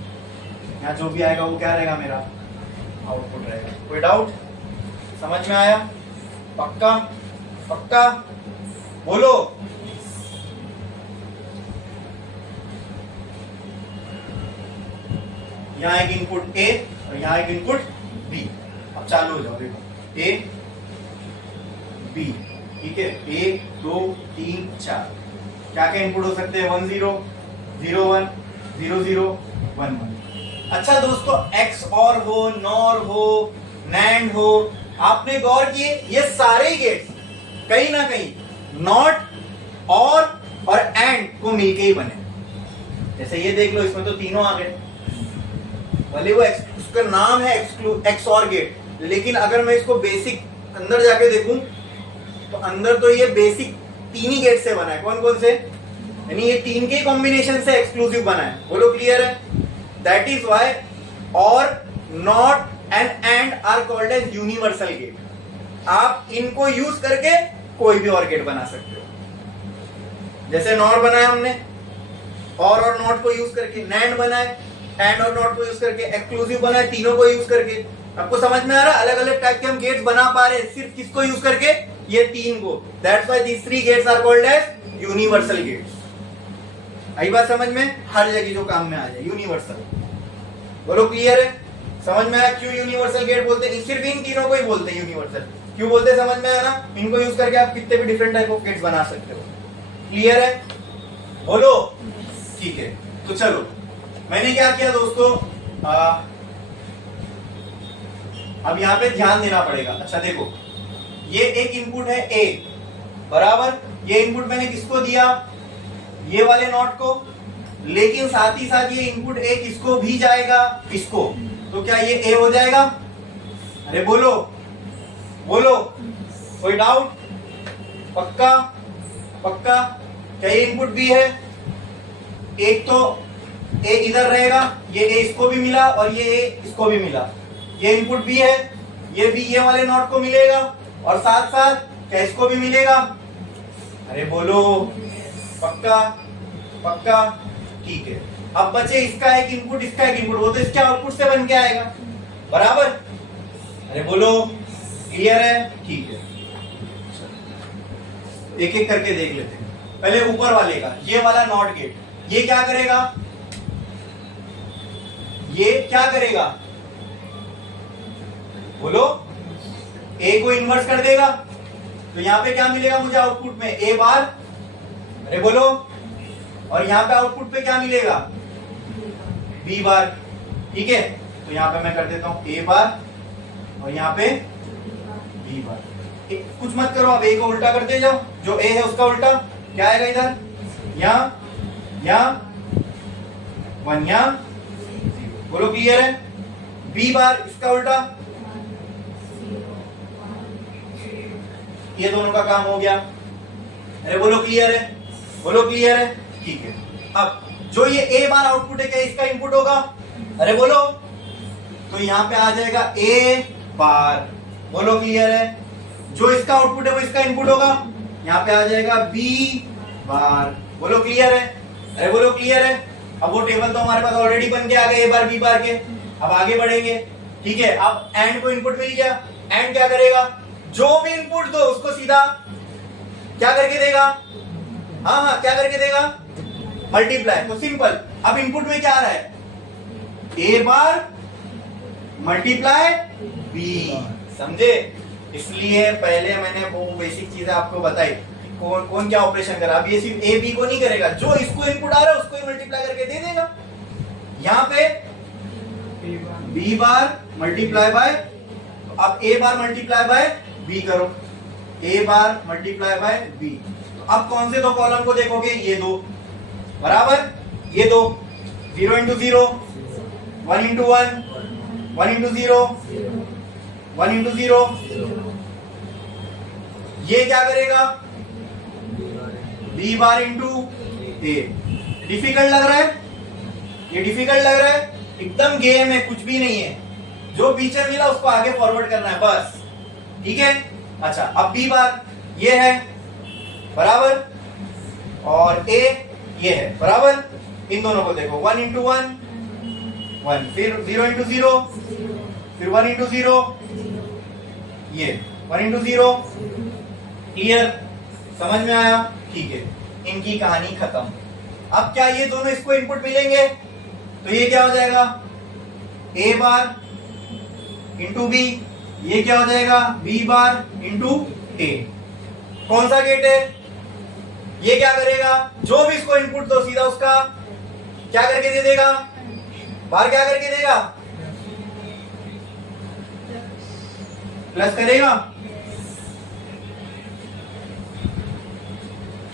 यहां जो भी आएगा वो क्या रहेगा? मेरा आउटपुट रहेगा। कोई डाउट? समझ में आया? पक्का? पक्का? बोलो। यहां एक इनपुट ए और यहां एक इनपुट बी। अब चालू हो जाओ, देखो, ए बी। ठीक है, 1 2 3 4। क्या क्या इनपुट हो सकते हैं 1 0 0 1 0 0 1 1। अच्छा दोस्तों, एक्स और हो, नॉर हो, नैंड हो, आपने गौर किए ये सारे गेट्स कहीं ना कहीं नॉट और एंड को मिलके ही बने। जैसे ये देख लो, इसमें तो तीनों आ गए, भले वो उसका नाम है एक्स और गेट, लेकिन अगर मैं इसको बेसिक अंदर जाके देखूं तो अंदर तो ये बेसिक तीन ही गेट से बना है। कौन कौन से? यानी ये तीन के कॉम्बिनेशन से एक्सक्लूसिव बना है। बोलो क्लियर है? दैट इज व्हाई और NOT AND are called as universal gate. आप इनको यूज करके कोई भी और गेट बना सकते हो। जैसे नॉर बनाया हमने, और नॉट को यूज करके, नैंड बनाए एंड और नॉट को यूज करके, एक्सक्लूसिव बनाए तीनों को यूज करके। आपको समझ में आ रहा है? अलग अलग टाइप के हम गेट्स बना पा रहे हैं सिर्फ किसको यूज करके? ये तीन को। That's why these three gates are called as universal gates. आई बात समझ में? हर जगह जो काम में आ जाए यूनिवर्सल। बोलो क्लियर है? समझ में आया क्यों यूनिवर्सल गेट बोलते हैं? सिर्फ इन तीनों को ही बोलते हैं यूनिवर्सल। क्यों बोलते हैं समझ में आया ना? इनको यूज करके आप कितने भी डिफरेंट टाइप ऑफ गेट्स बना सकते हो। क्लियर है? बोलो। ठीक है, तो चलो मैंने क्या किया दोस्तों, अब यहां पे ध्यान देना पड़ेगा। अच्छा देखो, ये एक इनपुट है ए, बराबर। ये इनपुट मैंने किसको दिया? ये वाले नॉट को। लेकिन साथ ही साथ ये इनपुट ए किसको भी जाएगा? इसको। तो क्या ये ए हो जाएगा? अरे बोलो बोलो, कोई डाउट? पक्का पक्का? क्या ये इनपुट बी है? एक तो ए इधर रहेगा, ये ए इसको भी मिला और ये ए इसको भी मिला। ये इनपुट बी है, ये भी ये वाले नॉट को मिलेगा और साथ साथ क्या इसको भी मिलेगा? अरे बोलो, पक्का पक्का? ठीक है। अब बचे इसका एक इनपुट, इसका एक इनपुट, वो तो इसके आउटपुट से बन के आएगा, बराबर। अरे बोलो, क्लियर है? ठीक है, एक एक करके देख लेते हैं। पहले ऊपर वाले का, ये वाला नॉट गेट, ये क्या करेगा? ये क्या करेगा? बोलो, ए को इन्वर्स कर देगा। तो यहां पे क्या मिलेगा मुझे आउटपुट में? ए बार। अरे बोलो, और यहां पे आउटपुट पे क्या मिलेगा? B bar. ठीक है, तो यहां पे मैं कर देता हूं ए बार और यहां पे बी बार। कुछ मत करो, अब ए को उल्टा करते जाओ, जो ए है उसका उल्टा क्या आएगा इधर? यहां 1 यहां 0। बोलो क्लियर है? बी बार इसका उल्टा, ये दोनों का काम हो गया। अरे बोलो क्लियर है? बोलो क्लियर है? ठीक है। अब जो ये ए बार आउटपुट है, क्या इसका इनपुट होगा? अरे बोलो, तो यहां पे आ जाएगा ए बार। बोलो क्लियर है? जो इसका आउटपुट है वो इसका इनपुट होगा, यहां पे आ जाएगा बी बार। बोलो क्लियर है? अरे बोलो क्लियर है? अब वो टेबल तो हमारे पास ऑलरेडी बन के आ गए ए बार बी बार के। अब आगे बढ़ेंगे, ठीक है। अब एंड को इनपुट मिल गया, एंड क्या करेगा? जो भी इनपुट दो उसको सीधा क्या करके देगा? हाँ, क्या करके देगा? मल्टीप्लाई। तो सिंपल, अब इनपुट में क्या आ रहा है? ए बार मल्टीप्लाई बी। समझे? इसलिए पहले मैंने वो बेसिक चीजें आपको बताई, कौन कौन क्या ऑपरेशन करा। अब ये सिर्फ ए बी को नहीं करेगा, जो इसको इनपुट आ रहा है उसको ही मल्टीप्लाई करके दे देगा। यहां पे बी बार मल्टीप्लाई बाय, अब ए बार मल्टीप्लाई बाय बी करो, ए बार मल्टीप्लाई बाय बी। अब कौन से दो कॉलम को देखोगे? ये दो, बराबर। ये दो, 0 इंटू 0, 1 इंटू 1, 1 इंटू 0, 1 इंटू 0। ये क्या करेगा? बी बार इंटू ए। डिफिकल्ट लग रहा है? ये डिफिकल्ट लग रहा है? एकदम गेम है, कुछ भी नहीं है। जो फीचर मिला उसको आगे फॉरवर्ड करना है बस, ठीक है। अच्छा, अब बी बार ये है, बराबर, और ए ये है, बराबर। इन दोनों को देखो, 1 इंटू 1, 1, फिर 0 इंटू 0, फिर 1 इंटू 0, ये 1 इंटू 0। क्लियर? समझ में आया? ठीक है, इनकी कहानी खत्म। अब क्या ये दोनों इसको इनपुट मिलेंगे? तो ये क्या हो जाएगा? A bar into B. ये क्या हो जाएगा? बी बार इंटू ए। कौन सा गेट है? ये क्या करेगा, जो भी इसको इनपुट दो सीधा उसका क्या करके दे देगा, बाहर क्या करके देगा, प्लस करेगा।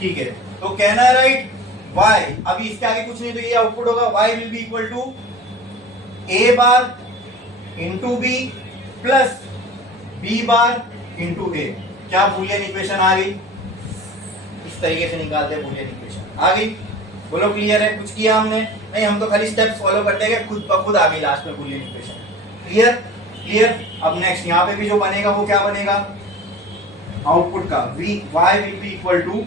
ठीक है, तो कहना है राइट y, अभी इसके आगे कुछ नहीं तो ये आउटपुट होगा y will be equal to a bar into B plus b bar into a। क्या बूलियन इक्वेशन आ गई, इस तरीके से निकालते हैं बूलियन इक्वेशन, आ गई। बोलो क्लियर है, कुछ किया हमने नहीं, हम तो खाली स्टेप्स फॉलो करते गए, खुद ब खुद आ गई लास्ट में बूलियन इक्वेशन। Clear clear. अब नेक्स्ट यहाँ पे भी जो बनेगा वो क्या बनेगा, आउटपुट का y will be equal to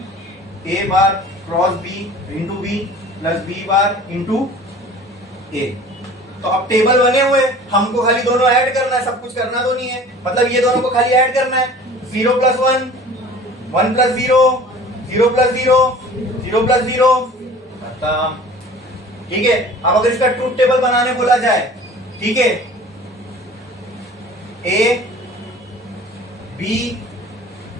a bar cross b into B plus b bar into a। तो अब टेबल बने हुए, हमको खाली दोनों ऐड करना है, सब कुछ करना तो नहीं है, मतलब ये दोनों को खाली ऐड करना है, 0 प्लस 1, 1 प्लस 0, 0 प्लस 0, 0 प्लस 0, खत्म। ठीक है, अब अगर इसका ट्रूथ टेबल बनाने बोला जाए, ठीक है, a b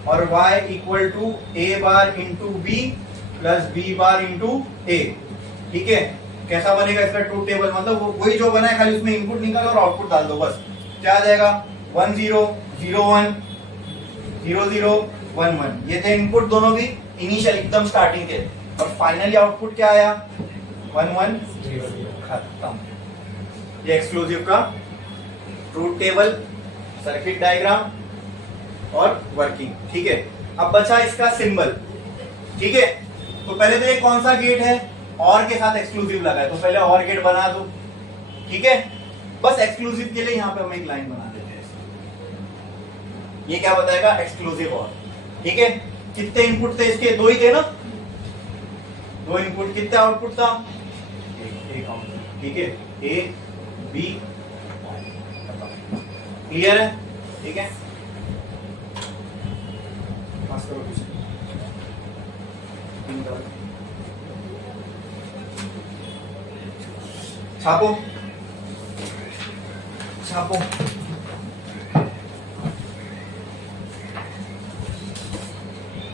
और y equal to a bar into B plus b bar into a। ठीक है, कैसा बनेगा इसका ट्रूथ टेबल, मतलब वही जो बना है, खाली उसमें इनपुट निकालो और आउटपुट डाल दो, बस क्या आ जाएगा 1 0 0 1 0 0 1 1। ये थे इनपुट दोनों भी इनिशियल एकदम स्टार्टिंग के, और फाइनली आउटपुट क्या आया 1 1 0 0, खत्म। ये एक्सक्लूसिव का ट्रूथ टेबल, सर्किट डायग्राम और वर्किंग। ठीक है, अब बचा इसका सिंबल। ठीक है, तो पहले तो ये कौन सा गेट है, और के साथ एक्सक्लूसिव लगा है, तो पहले और गेट बना दो। ठीक है, बस एक्सक्लूसिव के लिए यहाँ पे हम एक लाइन बना देते हैं, ये क्या बताएगा एक्सक्लूसिव और। ठीक है, कितने इनपुट थे इसके, दो ही थे ना, दो इनपुट, कितना आउटपुट था, एक आउटपुट। ठीक है, ए बी, क्लियर है। ठीक है, पास करो कुछ छापो छापो।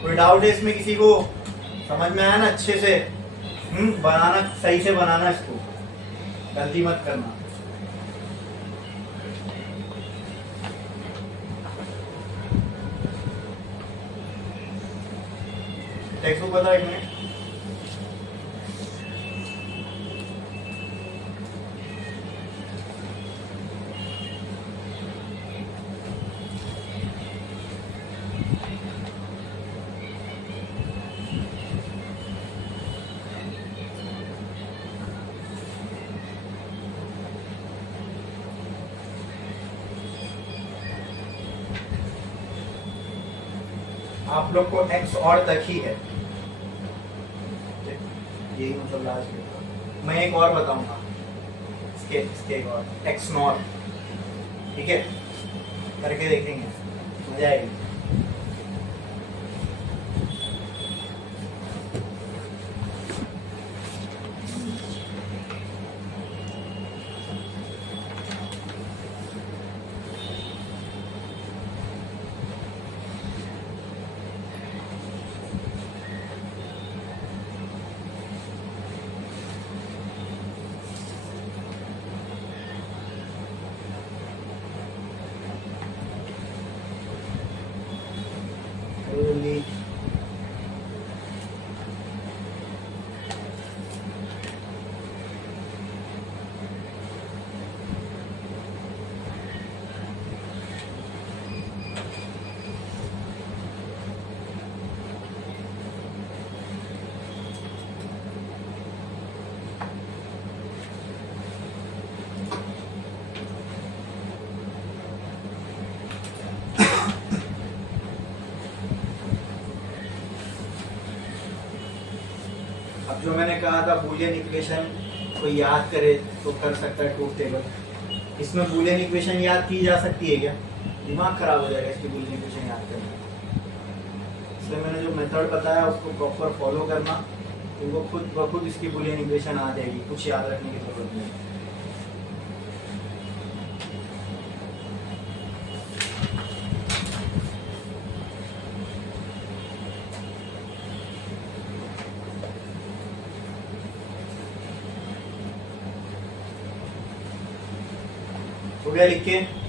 कोई डाउट है इसमें किसी को, समझ में आया ना अच्छे से, बनाना सही से बनाना, इसको गलती मत करना। टेक्स्ट बुक बता, एक मिनट। आप लोग को एक्स और तक ही है, यही मतलब लास्ट। मैं एक और बताऊंगा, इसके एक और एक्स नॉट। ठीक है, करके देखेंगे, मजा आएगी। अब जो मैंने कहा था बूलियन इक्वेशन कोई याद करे तो कर सकता है ट्रूथ टेबल। इसमें बूलियन इक्वेशन याद की जा सकती है क्या? दिमाग खराब हो जाएगा इसकी बूलियन इक्वेशन याद करना। इसलिए मैंने जो मेथड बताया उसको प्रॉपर फॉलो करना, तुमको खुद ब खुद इसकी बूलियन इक्वेशन आ जाएगी, कुछ याद रखने की जरूरत नहीं। हो गया लिख के?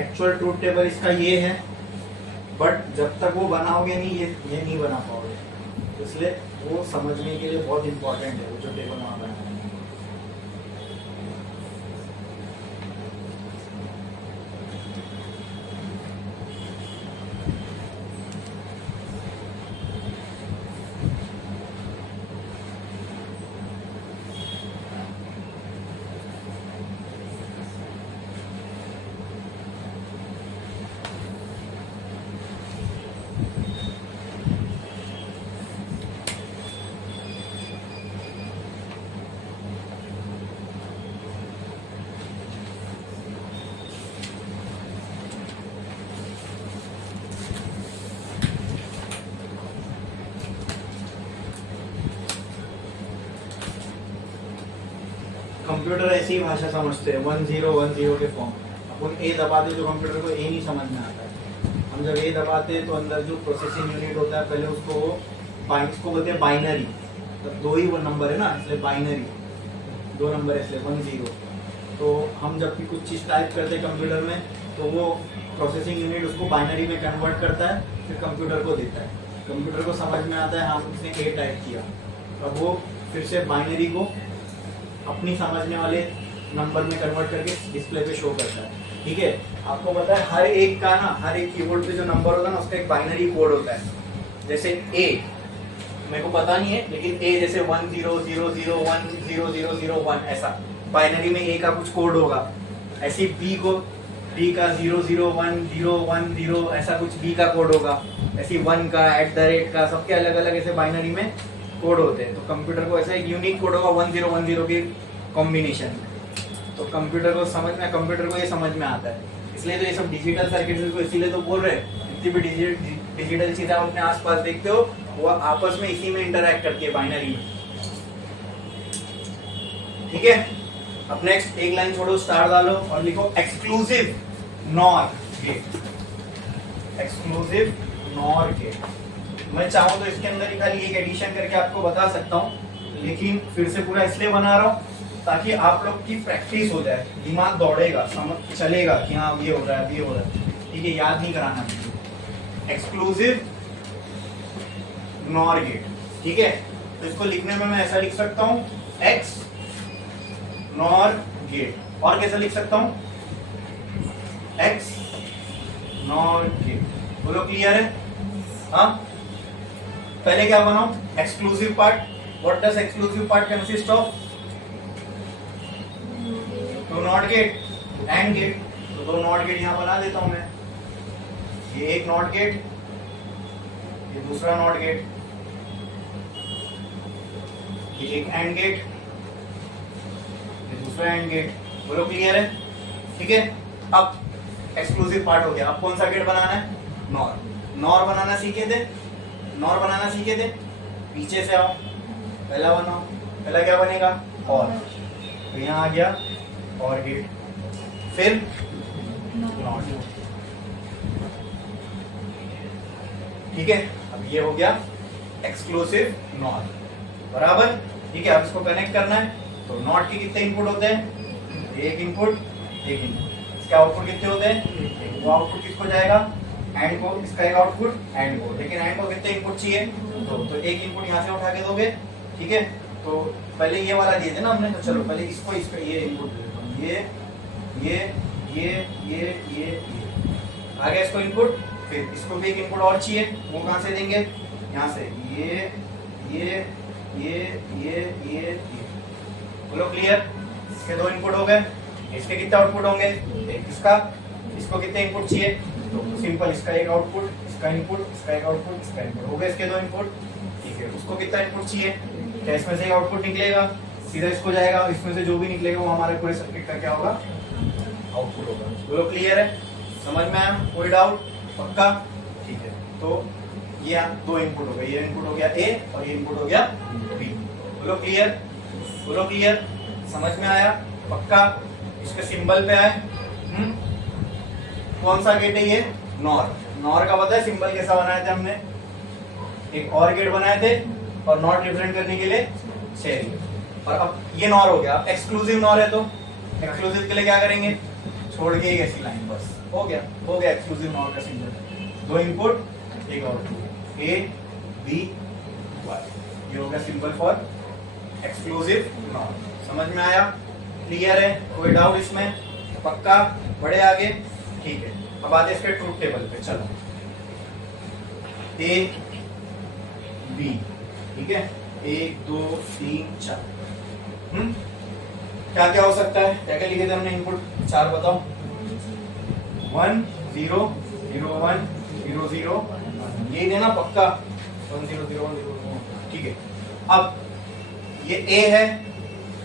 एक्चुअल ट्रूथ टेबल इसका ये है, बट जब तक वो बनाओगे नहीं ये नहीं बना पाओगे, तो इसलिए वो समझने के लिए बहुत इंपॉर्टेंट है वो जो टेबल वहाँ बनाना है। कंप्यूटर ऐसी ही भाषा समझते हैं 1010 के फॉर्म। अपन ए दबाते तो कंप्यूटर को ए नहीं समझ में आता है। हम जब ए दबाते हैं तो अंदर जो प्रोसेसिंग यूनिट होता है पहले उसको बोलते हैं बाइनरी, तो दो ही वो नंबर है ना, इसलिए बाइनरी, दो नंबर है इसलिए 10। तो हम जब भी कुछ चीज़ टाइप करते हैं कंप्यूटर में तो वो प्रोसेसिंग यूनिट उसको बाइनरी में कन्वर्ट करता है, फिर कंप्यूटर को देता है। कंप्यूटर को समझ में आता है हाँ उसने ए टाइप किया, अब वो फिर से बाइनरी को अपनी समझने वाले नंबर में कन्वर्ट करके डिस्प्ले पे शो करता है। ठीक है, आपको पता है हर एक का ना, हर एक कीबोर्ड पे जो नंबर होता है ना उसका एक बाइनरी कोड होता है। जैसे ए मेरे को पता नहीं है, लेकिन ए जैसे 10001001 ऐसा बाइनरी में ए का कुछ कोड होगा। ऐसे बी बी का 001010 ऐसा कुछ बी का कोड होगा। ऐसे 1 का @ का, सबके अलग अलग ऐसे बाइनरी में कोड होते हैं। तो कंप्यूटर को ऐसा एक यूनिक कोड होगा 1010 के कॉम्बिनेशन। तो कंप्यूटर को ये समझ में आता है, इसलिए तो ये सब डिजिटल सर्किट को इसीलिए तो बोल रहे हैं। जितनी भी डिजिटल चीजें आप अपने आसपास देखते हो वो आपस में इसी में इंटरैक्ट करती है, बाइनरी में। ठीक है, अब नेक्स्ट एक लाइन छोड़ो, स्टार डालो और लिखो exclusive NOR gate. Exclusive NOR gate. मैं चाहूँ तो इसके अंदर ही खाली एक एडिशन करके आपको बता सकता हूँ, लेकिन फिर से पूरा इसलिए बना रहा हूँ ताकि आप लोग की प्रैक्टिस हो जाए, दिमाग दौड़ेगा, समझ चलेगा कि हाँ ये हो रहा है, ये हो रहा है। ठीक है, याद नहीं कराना। Exclusive NOR gate. ठीक है, तो इसको लिखने में मैं ऐसा लिख सकता हूँ एक्स नॉर गेट। और कैसा लिख सकता हूँ? X NOR gate. बोलो क्लियर है? हाँ, पहले क्या बनाओ? Exclusive part. What does exclusive part consist of? दो नॉट गेट, एंड गेट। तो दो नॉट गेट यहां बना देता हूं मैं। ये एक नॉट गेट, ये दूसरा नॉट गेट, ये एक एंड गेट, ये दूसरा एंड गेट। बोलो क्लियर है? ठीक है, अब एक्सक्लूसिव पार्ट हो गया। अब कौन सा गेट बनाना है? नॉर। नॉर बनाना सीखे थे, नॉर बनाना सीखे थे। पीछे से आओ, पहला बनाओ। पहला क्या बनेगा? और। तो यहाँ आ गया और गेट, फिर नॉट। ठीक है, अब ये हो गया एक्सक्लूसिव नॉर। बराबर। ठीक है, अब इसको कनेक्ट करना है तो नॉट के कितने इनपुट होते हैं? एक इनपुट, एक इनपुट। इसके आउटपुट कितने होते हैं? वो आउटपुट किसको जाएगा? एंड को। इसका एक आउटपुट एंड को, लेकिन एंड को कितने इनपुट चाहिए? तो एक इनपुट यहाँ से उठा के दोगे। ठीक है, तो पहले ये वाला दिए थे ना हमने, तो चलो पहले इसको ये इनपुट दे देता हूँ। ये आ गया इसको इनपुट। फिर इसको भी एक इनपुट और चाहिए, वो कहाँ से देंगे? यहाँ से। ये। बोलो क्लियर? इसके दो इनपुट हो गए। इसके कितने आउटपुट होंगे? एक। इसको कितने इनपुट चाहिए? तो सिंपल, इसका एक आउटपुट, इसका इनपुट, इसका एक आउटपुट, इसका इनपुट। हो गए इसके दो इनपुट। ठीक है, उसको कितना इनपुट चाहिए? क्या इसमें से एक आउटपुट निकलेगा, सीधा इसको जाएगा, इसमें से जो भी निकलेगा वो हमारे पूरे सर्किट का क्या होगा? आउटपुट होगा। बोलो क्लियर है? समझ में आया? कोई डाउट? पक्का? ठीक है, तो ये दो इनपुट हो गए, ये इनपुट हो गया ए और ये इनपुट हो गया बी। बोलो क्लियर? बोलो क्लियर? समझ में आया? पक्का? इसके सिंबल पे आए। कौन सा गेट है ये? नॉर। नॉर का पता है सिंबल कैसा बनाए थे हमने? एक और गेट बनाए थे और नॉट रिप्रेजेंट करने के लिए शेयरिंग। और अब ये नॉर हो गया, एक्सक्लूसिव नॉर है तो एक्सक्लूसिव के लिए क्या करेंगे? छोड़ के एक ऐसी लाइन, बस हो गया, हो गया एक्सक्लूसिव नॉर का सिंबल। दो इनपुट एक आउटपुट, ए बी वाई, ये हो गया सिंबल फॉर एक्सक्लूसिव नॉर। समझ में आया? क्लियर है? कोई डाउट इसमें? पक्का? बढ़े आगे? ठीक है, अब आते इसके ट्रूथ टेबल पे। चलो, ए बी, ठीक है, 1 2 3 4। क्या क्या हो सकता है? क्या क्या लिखे थे हमने इनपुट? 4 बताओ। 1 0 0 1 0 0, यही देना पक्का। 1 0 0 1 0 1, ठीक है। अब ये ए है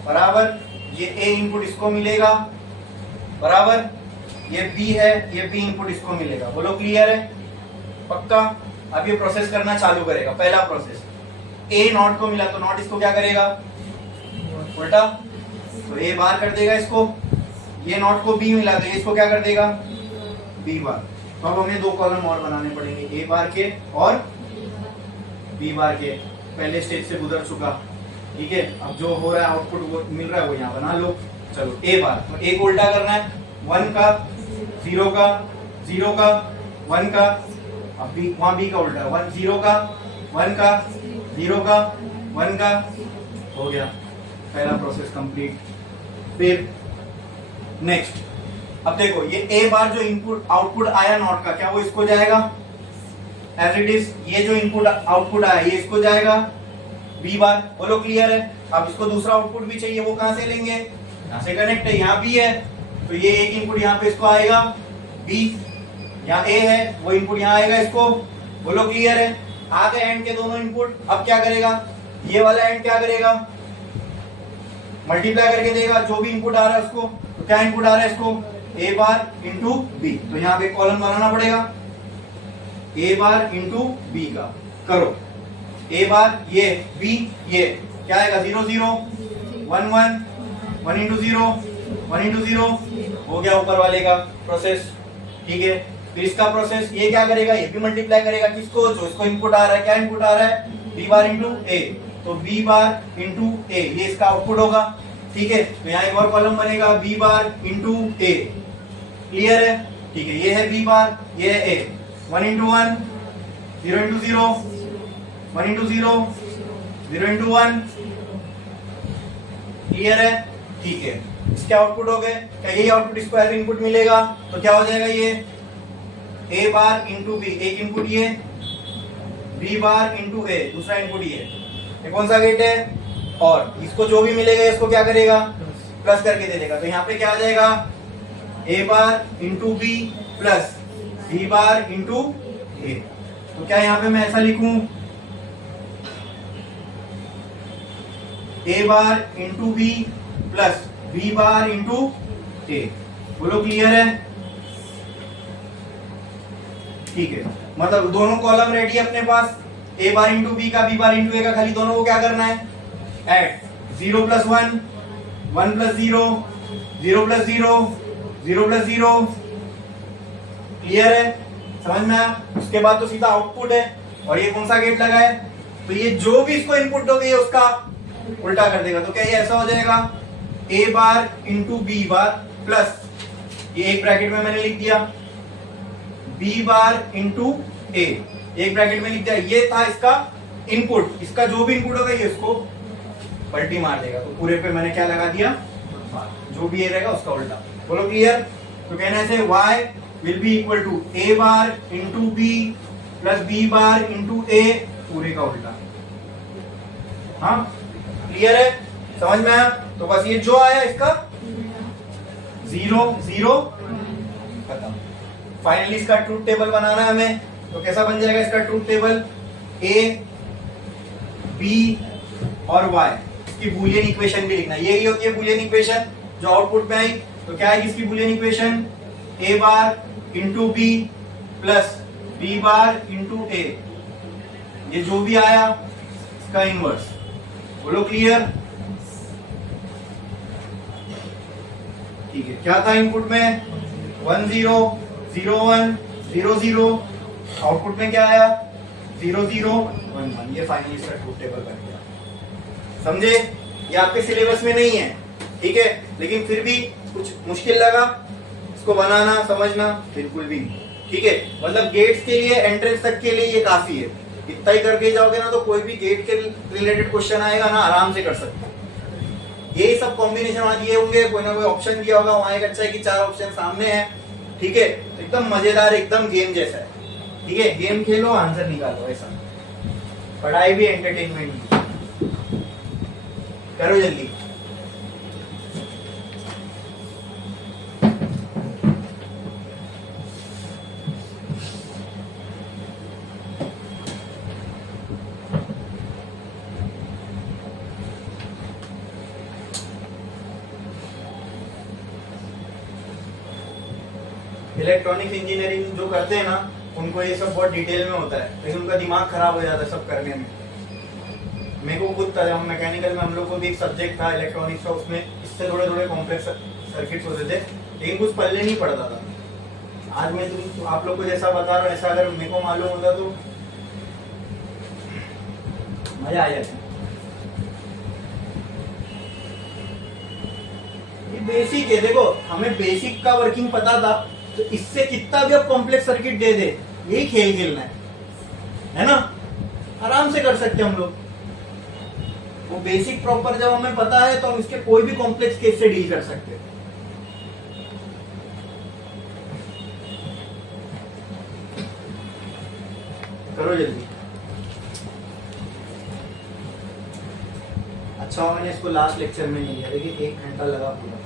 बराबर, ये ए इनपुट इसको मिलेगा बराबर, ये बी है, ये बी इनपुट इसको मिलेगा। बोलो क्लियर है? पक्का? अब ये प्रोसेस करना चालू करेगा। पहला प्रोसेस, ए नॉट को मिला तो नॉट इसको क्या करेगा? उल्टा, तो ए बार कर देगा इसको। ये नॉट को बी मिला तो ये इसको क्या कर देगा? B bar. तो अब हमें दो कॉलम और बनाने पड़ेंगे, ए बार के और बी बार के। पहले स्टेज से गुजर चुका, ठीक है। अब जो हो रहा है आउटपुट वो मिल रहा है, वो यहाँ बना लो। चलो, ए बार, तो ए को उल्टा करना है, 1 का 0 का 0 का 1 का, अब बी वहां बी का उल्टा, 1 0 का 1 का 0 का 1 का, हो गया पहला प्रोसेस कंप्लीट। फिर नेक्स्ट, अब देखो ये ए बार जो इनपुट आउटपुट आया नॉट का, क्या वो इसको जाएगा? एज इट इज, ये जो इनपुट आउटपुट आया ये इसको जाएगा बी बार। बोलो क्लियर है? अब इसको दूसरा आउटपुट भी चाहिए, वो कहां से लेंगे? यहाँ से कनेक्ट है, यहाँ बी है तो ये एक इनपुट यहाँ पे इसको आएगा बी, यहाँ ए है वो इनपुट यहाँ आएगा इसको। बोलो क्लियर है? आ गए एंड के दोनों इनपुट। अब क्या करेगा? ये वाला एंड क्या करेगा? मल्टीप्लाई करके देगा जो भी इनपुट आ रहा है उसको। तो क्या इनपुट आ रहा है इसको? ए बार इंटू बी, तो यहाँ पे कॉलम बनाना पड़ेगा, ए बार इंटू बी का। करो, ए बार ये बी, ये क्या आएगा? 0 0 1 1 1 इंटू 0 1 इंटू 0, हो गया ऊपर वाले का प्रोसेस, ठीक है। फिर इसका प्रोसेस, ये क्या करेगा? ये भी मल्टीप्लाई करेगा किसको? जो इसको इनपुट आ रहा है। क्या इनपुट आ रहा है? बी बार इंटू ए, तो बी बार इंटू ए, ये इसका आउटपुट होगा, ठीक है। तो यहाँ एक और कॉलम बनेगा, बी बार इंटू ए। क्लियर है? ठीक है, ये है बी बार, ये है ए। 1 into 1 0 into 0 1 into 0 0 into 1। Clear है? ठीक है, इसके आउटपुट हो गए। क्या यही आउटपुट इसको एज इनपुट मिलेगा? तो क्या हो जाएगा? ये ए बार इंटू बी, एक इनपुट ये, बी बार इंटू ए, दूसरा इनपुट ये कौन सा गेट है? और इसको जो भी मिलेगा इसको क्या करेगा? प्लस करके दे देगा। तो यहाँ पे क्या आ जाएगा? A bar into B plus B bar into A. तो क्या यहाँ पे मैं ऐसा लिखूं? A bar into B plus B bar into A. बोलो क्लियर है? ठीक है, मतलब दोनों कॉलम रेडी है अपने पास, ए बार इंटू बी का, बी बार इंटू ए का। खाली दोनों को क्या करना है? Add 0 plus 1 1 plus 0 0 plus 0 0 plus 0। Clear है? समझ में आया? उसके बाद तो सीधा आउटपुट है, और ये कौन सा गेट लगा है? तो ये जो भी इसको इनपुट दोगे उसका उल्टा कर देगा। तो क्या ये ऐसा हो जाएगा? A bar into B bar plus, ये एक ब्रैकेट में मैंने लिख दिया, बी बार इंटू ए, एक ब्रैकेट में लिख दिया। ये था इसका इनपुट, इसका जो भी इनपुट होगा ये इसको पलटी मार देगा। तो पूरे पे मैंने क्या लगा दिया? जो भी ए रहेगा उसका उल्टा। बोलो क्लियर? तो कहने से y will be equal to A bar into B plus B bar into A, पूरे का उल्टा। हाँ, क्लियर है? समझ में आया? तो बस ये जो आया इसका 0 0 खत्म। फाइनली इसका ट्रूथ टेबल बनाना है हमें। तो कैसा बन जाएगा इसका ट्रूथ टेबल? ए बी और y की बूलियन इक्वेशन भी लिखना। यही होती है बूलियन इक्वेशन जो आउटपुट में आई। तो क्या है इसकी Boolean equation? A bar into B plus b bar into a, ये जो भी आया इसका इनवर्स। बोलो क्लियर? ठीक है, क्या था इनपुट में? 1 0 0 1 0 0, आउटपुट में क्या आया? 0 0 1 1। ये फाइनली इसका ट्रूथ टेबल बन गया। समझे? ये आपके सिलेबस में नहीं है, ठीक है, लेकिन फिर भी कुछ मुश्किल लगा इसको बनाना समझना? बिल्कुल भी नहीं, ठीक है। मतलब गेट्स के लिए, एंट्रेंस तक के लिए ये काफी है। इतना ही करके जाओगे ना तो कोई भी गेट के रिलेटेड क्वेश्चन आएगा ना, आराम से कर सकते हो। ये सब कॉम्बिनेशन वहां दिए होंगे, कोई ना कोई ऑप्शन दिया होगा, वहां एक अच्छा है कि 4 ऑप्शन सामने है, ठीक है, एकदम मजेदार, एकदम गेम जैसा है, ठीक है। गेम खेलो, आंसर निकालो, ऐसा। पढ़ाई भी एंटरटेनमेंट भी। करो जल्दी। इलेक्ट्रॉनिक्स इंजीनियरिंग जो करते हैं ना, उनको ये सब बहुत डिटेल में होता है, लेकिन उनका दिमाग खराब हो जाता है सब करने में। मेरे को खुद था, जब मैकेनिकल में हम लोग को भी एक सब्जेक्ट था इलेक्ट्रॉनिक्स का, उसमें इससे थोड़े थोड़े कॉम्प्लेक्स सर्किट्स होते थे, लेकिन कुछ पल्ले नहीं पड़ता था। आज मैं तुम आप लोग को जैसा बता रहा हूँ, ऐसा अगर मेरे को मालूम होता तो मजा आ जाता। ये बेसिक है, देखो हमें बेसिक का वर्किंग पता था, तो इससे कितना भी आप कॉम्प्लेक्स सर्किट दे दे, यही खेल खेलना है ना, आराम से कर सकते हम लोग। वो बेसिक प्रॉपर जब हमें पता है तो हम इसके कोई भी कॉम्प्लेक्स केस से डील कर सकते हैं। करो जल्दी। अच्छा, मैंने इसको लास्ट लेक्चर में नहीं लिया, देखिए 1 घंटा लगा पूरा।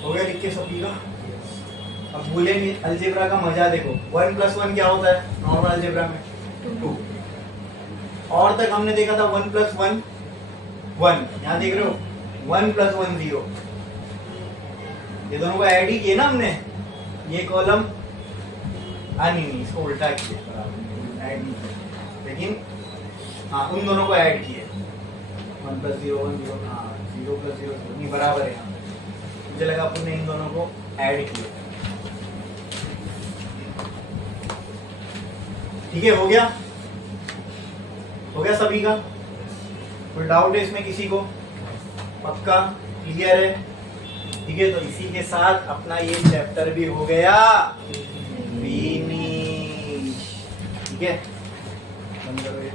हो गया लिख के सभी का? अब भूलेंगे अलजेब्रा का मजा देखो। 1 + 1 क्या होता है नॉर्मल अलजेब्रा में? 2। और तक हमने देखा था 1 + 1 1, यहाँ देख रहे हो 1 + 1 0। ये दोनों को ऐड ही किए ना हमने, ये कॉलम नहीं, इसको उल्टा किया, ऐड नहीं किया, लेकिन हाँ उन दोनों को ऐड किए 1 + 0 1 0, हाँ 0 + 0 नहीं बराबर है। यहाँ मुझे लगा अपन ने इन दोनों को ऐड किया। ठीक है, हो गया? हो गया सभी का? कोई डाउट है इसमें किसी को? पक्का क्लियर है? ठीक है, तो इसी के साथ अपना ये चैप्टर भी हो गया फिनिश। ठीक है, बंद करो ये।